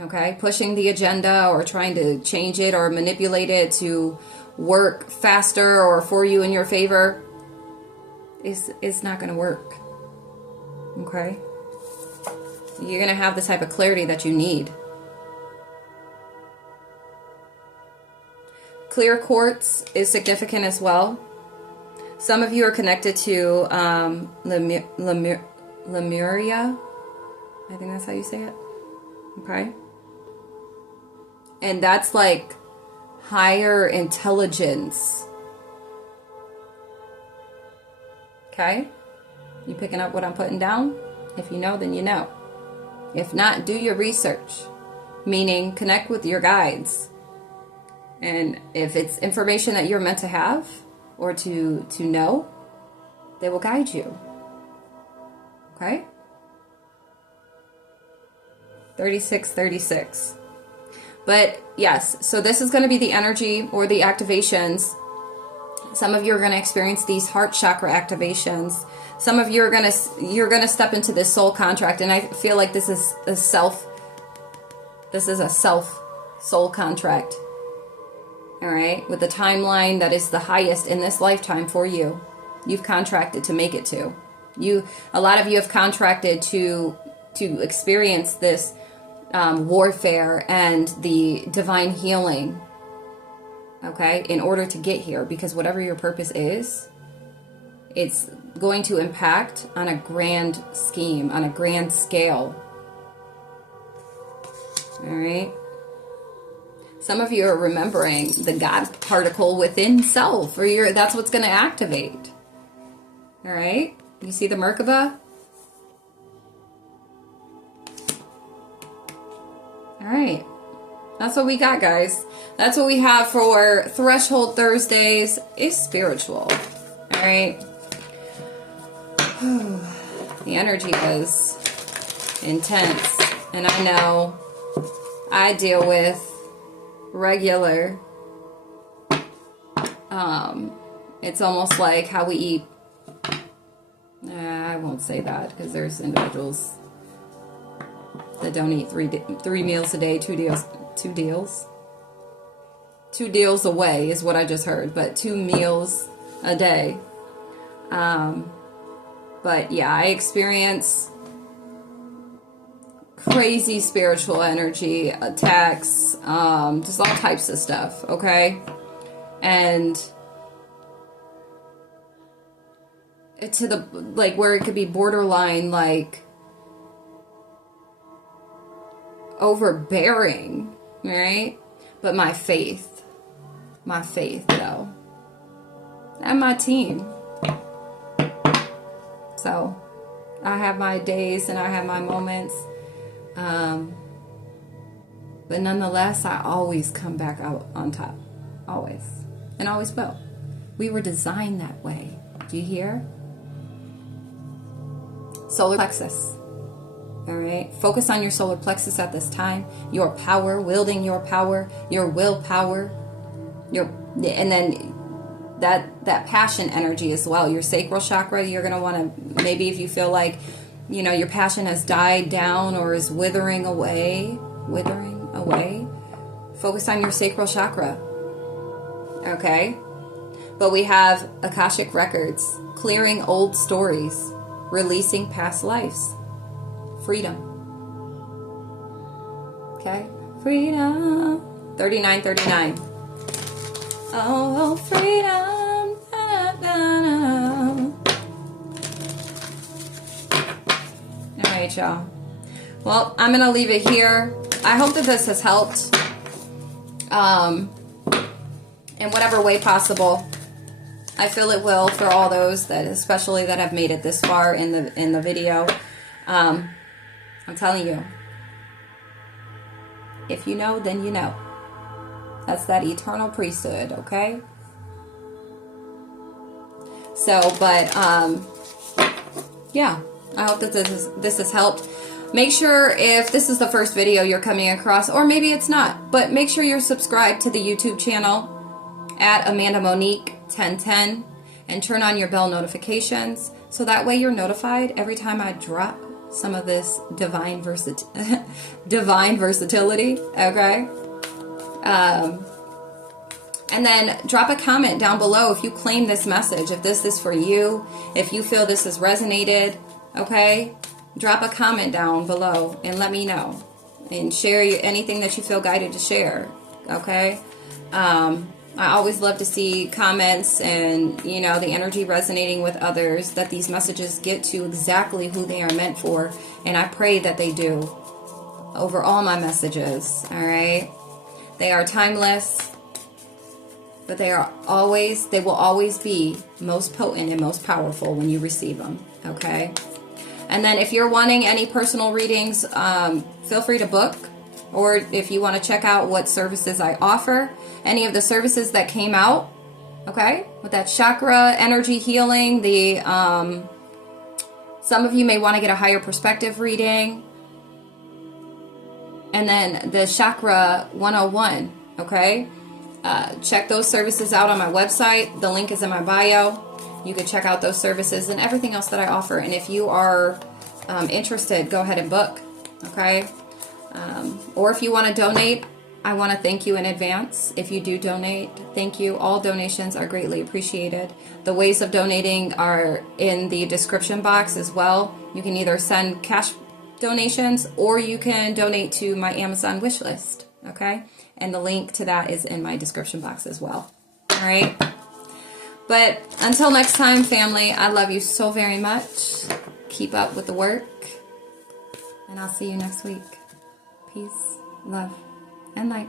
Okay, pushing the agenda or trying to change it or manipulate it to work faster or for you in your favor is not going to work. Okay, you're going to have the type of clarity that you need. Clear quartz is significant as well. Some of you are connected to Lemuria. I think that's how you say it. Okay. And that's like higher intelligence. Okay? You picking up what I'm putting down? If you know, then you know. If not, do your research. Meaning, connect with your guides. And if it's information that you're meant to have or to know, they will guide you. Okay? 3636. But yes, so this is going to be the energy or the activations. Some of you are going to experience these heart chakra activations. Some of you are going to step into this soul contract, and I feel like this is a self soul contract. All right, with the timeline that is the highest in this lifetime for you. You've contracted to make it to. A lot of you have contracted to experience this warfare and the divine healing, okay, in order to get here, because whatever your purpose is, it's going to impact on a grand scheme, on a grand scale. All right. Some of you are remembering the God particle within self, or that's what's going to activate. All right. You see the Merkaba? All right. That's what we got, guys. That's what we have for Threshold Thursdays. It's spiritual. All right. The energy was intense. And I know I deal with regular. It's almost like how we eat. I won't say that because there's individuals that don't eat three meals a day, two deals away is what I just heard, but 2 meals a day. But yeah, I experience crazy spiritual energy, attacks, just all types of stuff, okay? And to the, like, where it could be borderline, like, overbearing, right? But my faith though, and my team. So I have my days and I have my moments, but nonetheless, I always come back out on top, always, and always will. We were designed that way. Do you hear? Solar plexus. All right. Focus on your solar plexus at this time. Your power, wielding your power, your willpower, and then that passion energy as well. Your sacral chakra. You're gonna want to, maybe if you feel like, your passion has died down or is withering away. Focus on your sacral chakra. Okay. But we have Akashic records, clearing old stories, releasing past lives. Freedom. Okay? Freedom. 3939. Oh, freedom. Da, da, da. All right, y'all. Well, I'm going to leave it here. I hope that this has helped in whatever way possible. I feel it will for all those that, especially that have made it this far in the video. I'm telling you, if you know, then you know. That's that eternal priesthood, okay? So, but yeah, I hope that this has helped. Make sure, if this is the first video you're coming across, or maybe it's not, but make sure you're subscribed to the YouTube channel at Amanda Monique 1010 and turn on your bell notifications so that way you're notified every time I drop some of this divine versatility, okay? And then drop a comment down below if you claim this message, if this is for you, if you feel this has resonated, okay? Drop a comment down below and let me know. And share anything that you feel guided to share, okay? I always love to see comments and, you know, the energy resonating with others, that these messages get to exactly who they are meant for. And I pray that they do over all my messages, all right? They are timeless, but they will always be most potent and most powerful when you receive them, okay? And then if you're wanting any personal readings, feel free to book. Or if you want to check out what services I offer, any of the services that came out, okay, with that chakra energy healing, some of you may want to get a higher perspective reading, and then the chakra 101, okay, check those services out on my website. The link is in my bio. You can check out those services and everything else that I offer. And if you are interested, go ahead and book, okay? Or if you want to donate, I want to thank you in advance. If you do donate, thank you. All donations are greatly appreciated. The ways of donating are in the description box as well. You can either send cash donations or you can donate to my Amazon wish list, okay? And the link to that is in my description box as well, all right? But until next time, family, I love you so very much. Keep up with the work, and I'll see you next week. Peace, love, and light.